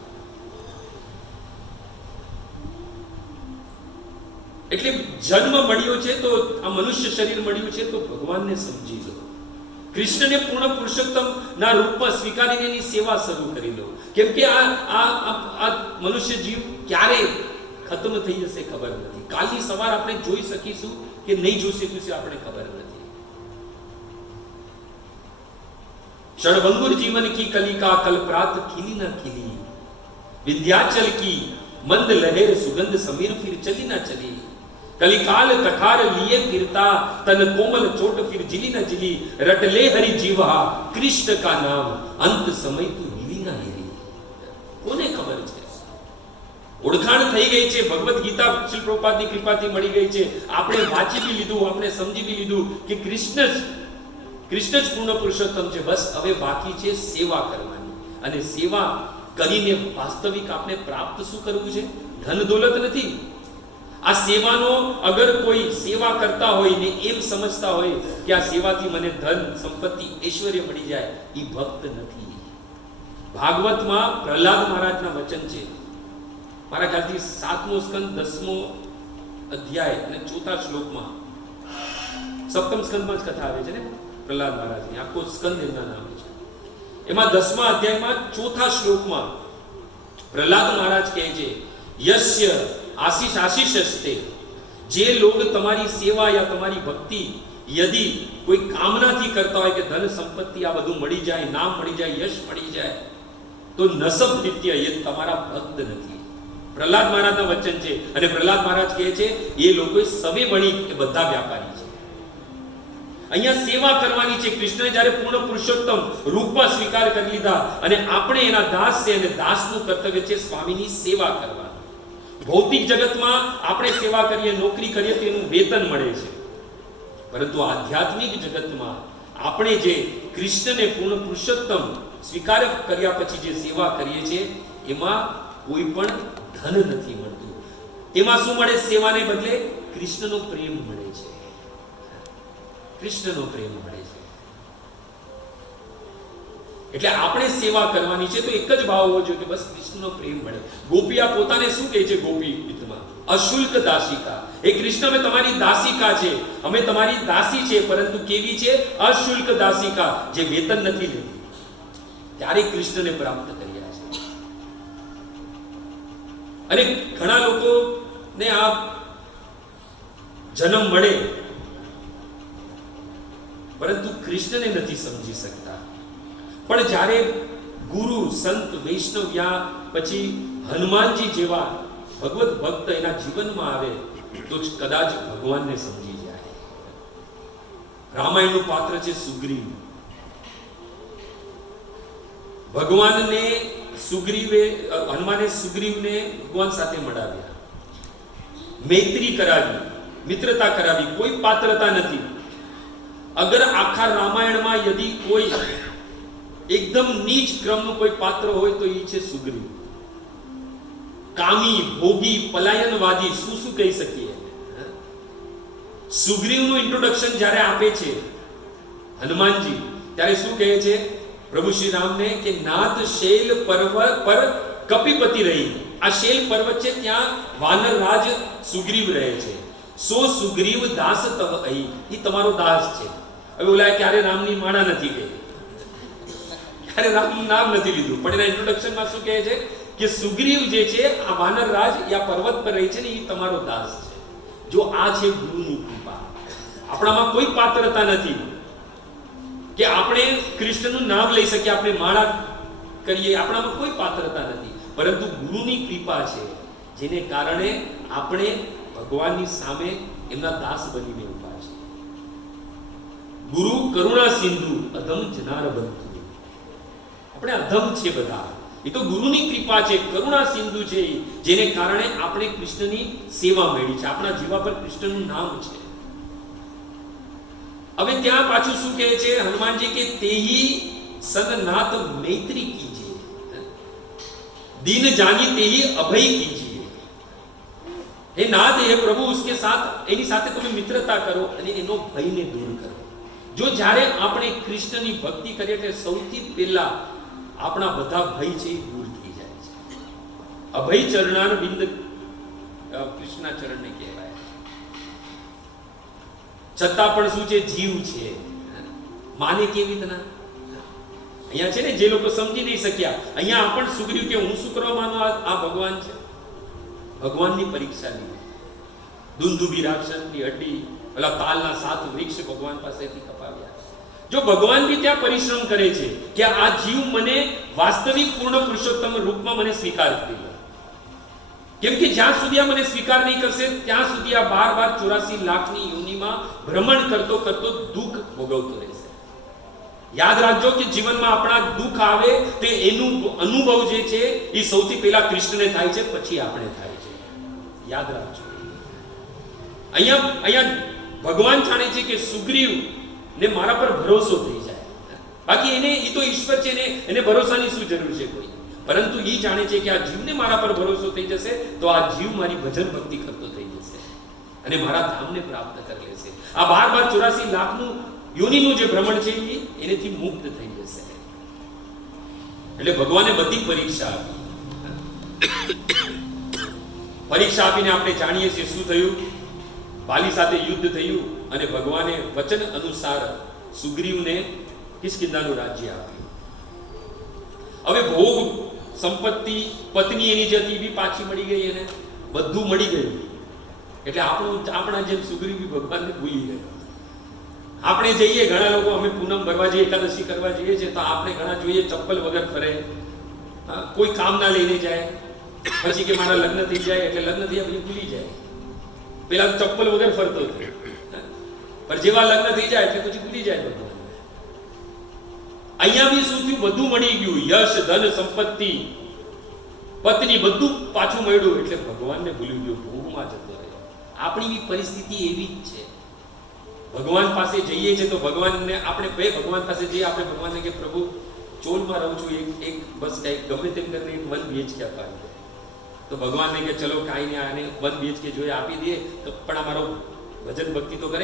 એટલે જન્મ મળ્યો છે તો આ મનુષ્ય શરીર મળ્યું છે તો ભગવાનને સમજી લો, કૃષ્ણને પૂર્ણ પુરુષોત્તમ ના રૂપમાં સ્વીકારીને એની સેવા શરૂ કરી લો. કેમ કે આ મનુષ્ય જીવ ક્યારે ખતમ થઈ જશે ખબર નથી. કાલની સવાર આપણે જોઈ શકીશું કે નહીં જોઈ શકીશું આપણે ખબર નથી. ક્ષણભંગુર જીવન કી કલિકા કલ પ્રાત ખીલી ના ખીલી, વિંध्याचल की मंद लहर सुगंध समीर फिर चली ना चली, कलिकाल कठार लिए फिरता तन कोमल चोट फिर जिली ना जिली, रट ले हरि जीवा कृष्ण का नाम अंत समय तू हिली ना हिली. કોને ખબર છે? ઓળખાણ થઈ ગઈ છે. ભગવદ ગીતા શ્રી પ્રભુપાદની કૃપાથી મળી ગઈ છે. આપણે વાંચી બી લીધું, આપણે સમજી બી લીધું કે કૃષ્ણ જ પૂર્ણ પુરુષોત્તમ છે. બસ હવે બાકી છે સેવા કરવાની. અને સેવા કરીને વાસ્તવિક આપણે પ્રાપ્ત શું કરવું છે? ધન દોલત નથી. આ સેવાનો અગર કોઈ સેવા કરતા હોય ને એમ સમજતા હોય કે આ સેવાથી મને ધન સંપત્તિ ઐશ્વર્ય મળી જાય, એ ભક્ત નથી. ભાગવતમાં પ્રહલાદ મહારાજના વચન છે, મારા ખ્યાલથી 7મો સ્કંદ 10મો અધ્યાય અને 4થા શ્લોકમાં, સપ્તમ સ્કંદમાં જ કથા આવે છે ને પ્રહલાદ મહારાજની, આખો સ્કંદ એમના નામે છે. એમાં 10મા અધ્યાયમાં 4થા શ્લોકમાં પ્રહલાદ મહારાજ કહે છે, યસ્ય આશીષસ્તે, જે લોગ તમારી સેવા યા તમારી ભક્તિ યદિ કોઈ કામનાથી કરતા હોય કે ધન સંપત્તિ આ બધું મળી જાય, નામ મળી જાય, યશ મળી જાય, તો નસબ નિત્ય એ તમારા ભક્ત નથી. પ્રહલાદ મહારાજના વચન છે. અને પ્રહલાદ મહારાજ કહે છે એ લોકો સવે મણી એ બધા વ્યાપારી છે. અહીંયા સેવા કરવાની છે. કૃષ્ણએ જ્યારે પૂર્ણ પુરુષોત્તમ રૂપમાં સ્વીકાર કરી લીધા અને આપણે એના દાસ છે અને દાસનું કર્તવ્ય છે સ્વામીની સેવા કરવાની. ભૌતિક જગતમાં આપણે સેવા કરીએ, નોકરી કરીએ તો એનું વેતન મળે છે, પરંતુ આધ્યાત્મિક જગતમાં આપણે જે કૃષ્ણને પૂર્ણ પુરુષોત્તમ સ્વીકાર કર્યા પછી જે સેવા કરીએ છીએ એમાં કોઈ પણ ધન નથી મળતું. એમાં શું મળે? સેવાને બદલે કૃષ્ણનો પ્રેમ મળે છે. કૃષ્ણનો પ્રેમ મળે છે. એટલે આપણે સેવા કરવાની છે તો એક જ ભાવ હોવો જોઈએ કે બસ કૃષ્ણનો પ્રેમ મળે. ગોપિયા પોતાને શું કહે છે ગોપી ગીતમાં? અશુલ્ક દાસિકા. એ કૃષ્ણ અમે તમારી દાસિકા છે, અમે તમારી દાસી છે, પરંતુ કેવી છે? અશુલ્ક દાસિકા, જે વેતન નથી લેતી. ત્યારે કૃષ્ણને પ્રાપ્ત કર્યા છે. અને ઘણા લોકોને આ જન્મ મળે પરંતુ કૃષ્ણને નથી સમજી શકતા. પણ જ્યારે ગુરુ સંત વૈષ્ણવ યા પછી હનુમાનજી જેવા ભગવત ભક્ત એના જીવનમાં આવે તો કદાચ ભગવાનને સમજી જાય. રામાયણનું પાત્ર છે સુગ્રીવ. ભગવાનને હનુમાને સુગ્રીવને ભગવાન સાથે મળાવ્યા, મૈત્રી કરાવી, મિત્રતા કરાવી. કોઈ પાત્રતા નથી. અગર આખા રામાયણમાં યદિ કોઈ એકદમ નીચ ક્રમનું કોઈ પાત્ર હોય તો એ છે સુગ્રીવ. કામી, ભોગી, પલાયનવાદી, શું કહી શકીએ. સુગ્રીવનું ઇન્ટ્રોડક્શન જ્યારે આપે છે હનુમાનજી, ત્યારે શું કહે છે પ્રભુ શ્રી રામને કે નાથ શૈલ પર્વત પર કપિપતિ રહી. આ શૈલ પર્વત છે, ત્યાં વાનર રાજ સુગ્રીવ રહે છે. સો સુગ્રીવ દાસ તવ અહીં, એ તમારો દાસ છે. હવે ઓલા ક્યારે રામની માળા નથી ગઈ, ક્યારે રામનું નામ નથી લીધું, પણ એના ઇન્ટ્રોડક્શનમાં શું કહે છે કે સુગ્રીવ જે છે આ વાનર રાજ યા પર્વત પર રહી છે ને એ તમારો દાસ છે. જો આ છે ગુરુની કૃપા. આપણામાં કોઈ પાત્રતા નથી કે આપણે કૃષ્ણનું નામ લઈ શકીએ, આપણે માળા કરીએ, આપણામાં કોઈ પાત્રતા નથી, પરંતુ ગુરુની કૃપા છે જેને કારણે આપણે ભગવાનની સામે એમના દાસ બનીને ઉભા છે. ગુરુ કરુણા સિંધુ અધમ જનાર બંધુ. આપણે અધમ છે બધા, એ તો ગુરુની કૃપા છે, કરુણા સિંધુ છે, જેને કારણે આપણે કૃષ્ણની સેવા મેળવી છે, આપણા જીવા પર કૃષ્ણનું નામ છે. હવે ત્યાં પાછું શું કહે છે હનુમાનજી કે તેહી સનનાથ મૈત્રી કીજીએ, दीन जानी तेही अभय कीजिए. हे नाथ, हे प्रभु, उसके साथ એની સાથે તમે મિત્રતા કરો અને એનો ભયને દૂર કરો. જો જ્યારે આપણે કૃષ્ણની ભક્તિ કરીએ એટલે સૌથી પહેલા આપણા બધા ભય છે એ દૂર થઈ જાય છે. અભય ચરણાર બિંદ કૃષ્ણના ચરણને કહેવાય. છતાં પણ શું છે, જીવ છે, માને કેવી રીતના. અહીંયા છે ને જે લોકો સમજી નહીં શક્યા, અહીંયા આપણ સુગ્રીવ કે હું શું કરવા માનું, આ ભગવાન છે. ભગવાનની પરીક્ષા લીધી. દુંદુભી રાક્ષસની હડ્ડી, પેલા તાલના 7 વૃક્ષ ભગવાન પાસેથી કપાવ્યા. જો ભગવાન બી ત્યાં પરિશ્રમ કરે છે કે આ જીવ મને વાસ્તવિક પૂર્ણ પુરુષોત્તમ રૂપમાં મને સ્વીકાર કરી લે, કેમ કે જ્યાં સુધી આ મને સ્વીકાર નહીં કરશે ત્યાં સુધી આ 12 લાખની યોનિમાં ભ્રમણ કરતો કરતો દુઃખ ભોગવતો રહેશે. યાદ રાખજો કે જીવનમાં આપણા દુઃખ આવે તો એનું અનુભવ જે છે એ સૌથી પહેલા કૃષ્ણને થાય છે, પછી આપણે થાય છે. યાદ રાખજો. અહીંયા ભગવાન જાણે છે કે સુગ્રીવ ને મારા પર ભરોસો થઈ જાય. બાકી એને એ તો ઈશ્વર છે, એને ભરોસાની શું જરૂર છે કોઈ. પરંતુ એ જાણે છે કે આ જીવને મારા પર ભરોસો થઈ જશે તો આ જીવ મારી ભજન ભક્તિ કરતો થઈ જશે અને મારા ધામને પ્રાપ્ત કરી લેશે. આ 12 લાખનું યોનિનું જે ભ્રમણ છે એનેથી મુક્ત થઈ જશે. એટલે ભગવાને બધી પરીક્ષા આપી. પરીક્ષા આપીને આપણે જાણીએ છીએ શું થયું. બાલી સાથે યુદ્ધ થયું અને ભગવાને વચન અનુસાર સુગ્રીવને કિષ્કિંધાનું રાજ્ય આપ્યું. હવે ભોગ સંપત્તિ પત્ની એની જે હતી એ બી પાછી મળી ગઈ, એને બધું મળી ગયું. એટલે આપણા જેમ સુગ્રીવ બી ભગવાનને ભૂલી ગયો. આપણે જઈએ, ઘણા લોકો અમે પૂનમ ભરવા જઈએ, એકાદશી કરવા જઈએ છીએ તો આપણે ઘણા જોઈએ ચપ્પલ વગર ફરે, કોઈ કામ ના લઈને જાય, પછી કે મારા લગ્ન થઈ જાય એટલે લગ્ન થયા પછી ભૂલી જાય. પેલા ચપ્પલ વગર ફરતો હતો, પણ જેવા લગ્ન થઈ જાય એટલે પછી ભૂલી જાય બધું. અહીંયા બી શું થયું, બધું મળી ગયું, યશ, ધન, સંપત્તિ, પત્ની, બધું પાછું મળ્યું એટલે ભગવાનને ભૂલી ગયો, ભોગમાં જતો રહ્યો. આપણી બી પરિસ્થિતિ એવી જ છે. ભગવાન પાસે જઈએ છે તો ભગવાનને આપણે ભગવાન પાસે જઈએ, આપણે ભગવાનને કે પ્રભુ ચોલમાં રહું છું, એક બસ કંઈક ગમે તેમ કરીને 1 BHK અપાવી દે. તો ભગવાનને કે ચલો કાંઈ નહીં, આને 1 BHK જોઈએ આપી દઈએ તો પણ અમારો ભજન ભક્તિ તો કરે.